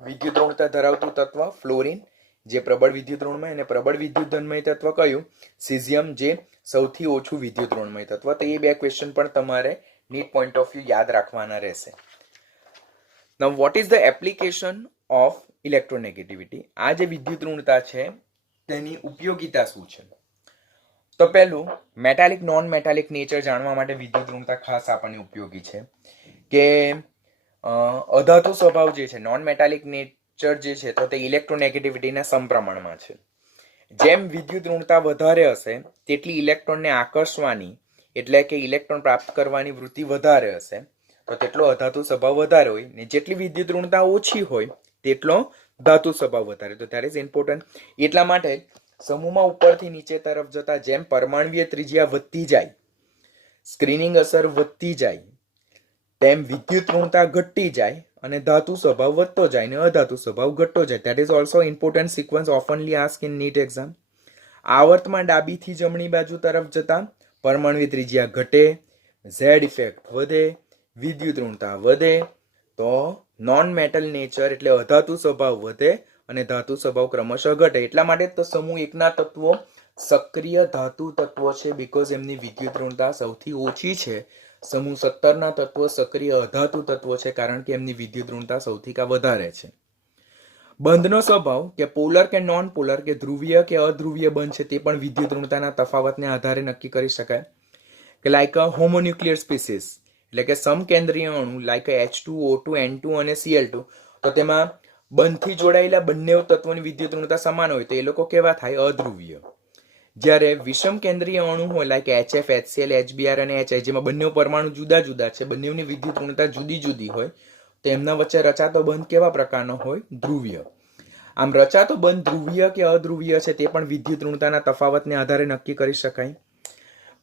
વિદ્યુત ઋણતા ધરાવતું તત્વ ફ્લોરિન, જે પ્રબળ વિદ્યુત ઋણમય, અને પ્રબળ વિદ્યુત ધનમય તત્વ કયું? સીઝિયમ, જે સૌથી ઓછું વિદ્યુત ઋણમય તત્વ. તો એ બે ક્વેશ્ચન પણ તમારે નીટ પોઈન્ટ ઓફ વ્યૂ યાદ રાખવાના રહેશે. Now, what is the application of electronegativity? આ જે વિદ્યુત ઋણતા છે તેની ઉપયોગિતા શું છે? તો પહેલું, મેટાલિક નોન મેટાલિક નેચર જાણવા માટે વિદ્યુત ઋણતા ખાસ આપણને ઉપયોગી છે કે અધાતુ સ્વભાવ જે છે, નોન મેટાલિક નેચર જે છે, તો તે ઇલેક્ટ્રોનેગેટિવિટીના સમપ્રમાણમાં છે. જેમ વિદ્યુત ઋણતા વધારે હશે તેટલી ઇલેક્ટ્રોનને આકર્ષવાની એટલે કે ઇલેક્ટ્રોન પ્રાપ્ત કરવાની વૃત્તિ વધારે હશે, તો તેટલો અધાતુ સ્વભાવ વધારે હોય, ને જેટલી વિદ્યુત ઋણતા ઓછી હોય તેટલો ધાતુ સ્વભાવ વધારે. તો ધેટ ઇઝ ઇમ્પોર્ટન્ટ. એટલા માટે સમૂહમાં ઉપરથી નીચે તરફ જતા જેમ પરમાણ્વીય ત્રિજ્યા વધતી જાય, સ્ક્રીનિંગ અસર વધતી જાય, તેમ વિદ્યુત ઋણતા ઘટતી જાય અને ધાતુ સ્વભાવ વધતો જાય ને અધાતુ સ્વભાવ ઘટતો જાય. That is also important sequence oftenly ask in NEET exam. આવર્તમાં ડાબીથી જમણી બાજુ તરફ જતા પરમાણ્વીય ત્રિજ્યા ઘટે, ઝેડ ઇફેક્ટ વધે, વિદ્યુત ઋણતા વધે, તો નોન મેટલ નેચર એટલે અધાતુ સ્વભાવ વધે અને ધાતુ સ્વભાવ ક્રમશઃ ઘટે. એટલા માટે તો સમૂહ 1 ના તત્વો સક્રિય ધાતુ તત્વો છે, બીકોઝ એમની વિદ્યુત ઋણતા સૌથી ઓછી છે. સમૂહ 17 ના તત્વો સક્રિય અધાતુ તત્વો છે, કારણ કે એમની વિદ્યુત ઋણતા સૌથી વધારે છે. બંધનો સ્વભાવ કે પોલર કે નોન પોલર કે ધ્રુવીય કે અધ્રુવીય બંધ છે, તે પણ વિદ્યુત ઋણતાના તફાવતને આધારે નક્કી કરી શકાય. કે લાઈક અ હોમોન્યુક્લિયર સ્પીસીસ એટલે કે સમકેન્દ્રીય અણુ લાઈક H2O2 N2 અને Cl2, તો તેમાં બંધથી જોડાયેલા બંને તત્વોની વિદ્યુત ઋણતા સમાન હોય તો એ લોકો કેવા થાય? અધ્રુવીય. જ્યારે વિષમ કેન્દ્રીય અણુ હોય લાઈક HF, HCl, HBr અને HI, જેમાં બંને પરમાણુ જુદા જુદા છે, બંનેની વિદ્યુત ઋણતા જુદી જુદી હોય, તો એમના વચ્ચે રચાતો બંધ કેવા પ્રકારનો હોય? ધ્રુવીય. આમ રચાતો બંધ ધ્રુવીય કે અધ્રુવીય છે તે પણ વિદ્યુત ઋણતાના તફાવતને આધારે નક્કી કરી શકાય.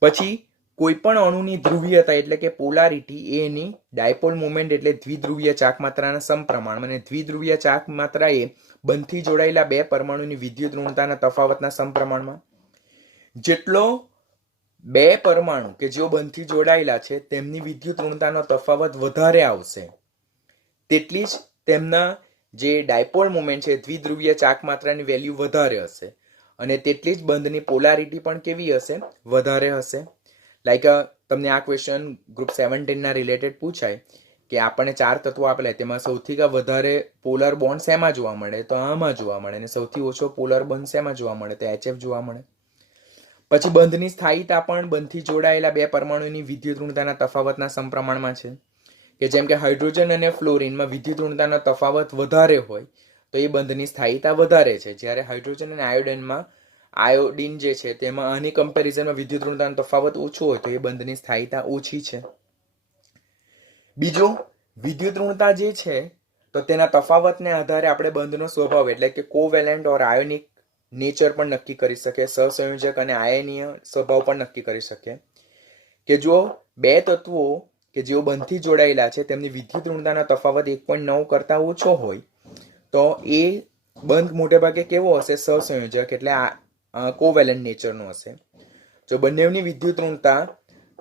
પછી કોઈ પણ અણુની ધ્રુવીયતા એટલે કે પોલારિટી એની ડાયપોલ મોમેન્ટ એટલે દ્વિધ્રુવીય ચાક માત્રાના સમપ્રમાણમાં, અને દ્વિધ્રુવીય ચાક માત્રા એ બંધથી જોડાયેલા બે પરમાણુની વિદ્યુત ઋણતાના તફાવતના સમપ્રમાણમાં. જેટલો બે પરમાણુ કે જેઓ બંધથી જોડાયેલા છે તેમની વિદ્યુત ઋણતાનો તફાવત વધારે આવશે, તેટલી જ તેમના જે ડાયપોલ મોમેન્ટ છે, દ્વિધ્રુવીય ચાક માત્રાની વેલ્યુ વધારે હશે, અને તેટલી જ બંધની પોલારિટી પણ કેવી હશે? વધારે હશે. લાઈક તમને આ ક્વેશ્ચન ગ્રુપ 17 ના રિલેટેડ પૂછાય કે આપણને 4 તત્વો આપેલા, તેમાં સૌથી વધારે પોલર બોન્ડ શેમાં જોવા મળે? તો આમાં જોવા મળે. અને સૌથી ઓછો પોલર બોન્ડ શેમાં જોવા મળે? તો HF જોવા મળે. પછી બંધની સ્થાયીતા પણ બંધથી જોડાયેલા બે પરમાણુની વિદ્યુત ઋણતાના તફાવતના સમપ્રમાણમાં છે. કે જેમ કે હાઇડ્રોજન અને ફ્લોરિનમાં વિદ્યુત ઋણતાનો તફાવત વધારે હોય તો એ બંધની સ્થાયીતા વધારે છે, જ્યારે હાઇડ્રોજન અને આયોડિનમાં આયોડિન જે છે તેમાં આની કમ્પેરિઝનમાં વિદ્યુત ઋણતાનો તફાવત ઓછો હોય તો એ બંધની સ્થાયીતા ઓછી છે. બીજું, વિદ્યુત ઋણતા જે છે તો તેના તફાવતને આધારે આપણે બંધનો સ્વભાવ એટલે કે કોવેલેન્ટ ઓર આયોનિક નેચર પણ નક્કી કરી શકે, સહસંયોજક અને આયનીય સ્વભાવ પણ નક્કી કરી શકે. કે જો બે તત્વો કે જેઓ બંધથી જોડાયેલા છે તેમની વિદ્યુત ઋણતાનો તફાવત 1.9 કરતા ઓછો હોય તો એ બંધ મોટે ભાગે કેવો હશે? સહસંયોજક એટલે કોવેલેન્ટ નેચરનો હશે. જો બંનેની વિદ્યુત ઋણતા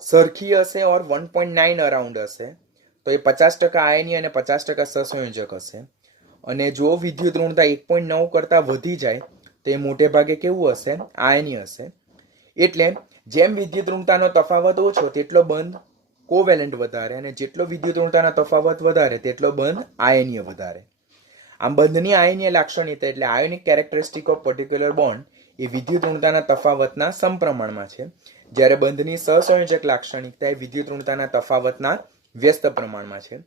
સરખી હશે ઓર 1.9 અરાઉન્ડ હશે તો એ 50% આયનીય અને 50% સહસંયોજક હશે. અને જો વિદ્યુત ઋણતા 1.9 કરતા વધી જાય તો એ મોટે ભાગે કેવું હશે? આયનીય હશે. એટલે જેમ વિદ્યુત ઋણતાનો તફાવત ઓછો તેટલો બંધ કોવેલેન્ટ વધારે, અને જેટલો વિદ્યુત ઋણતાનો તફાવત વધારે તેટલો બંધ આયનીય વધારે. આમ બંધની આયનીય લાક્ષણિકતા એટલે ionic characteristic of particular bond એ વિદ્યુત ઋણતાના તફાવતના સમપ્રમાણમાં છે, જ્યારે બંધની સહસંયોજક લાક્ષણિકતા એ વિદ્યુત ઋણતાના તફાવતના વ્યસ્ત પ્રમાણમાં છે.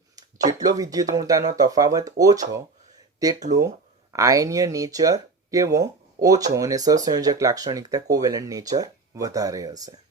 જેટલો વિદ્યુત ઋણતાનો તફાવત ઓછો તેટલો આયનીય નેચર કેવો? ઓછો, અને સહસંયોજક લાક્ષણિકતા કોવેલન્ટ નેચર વધારે હશે.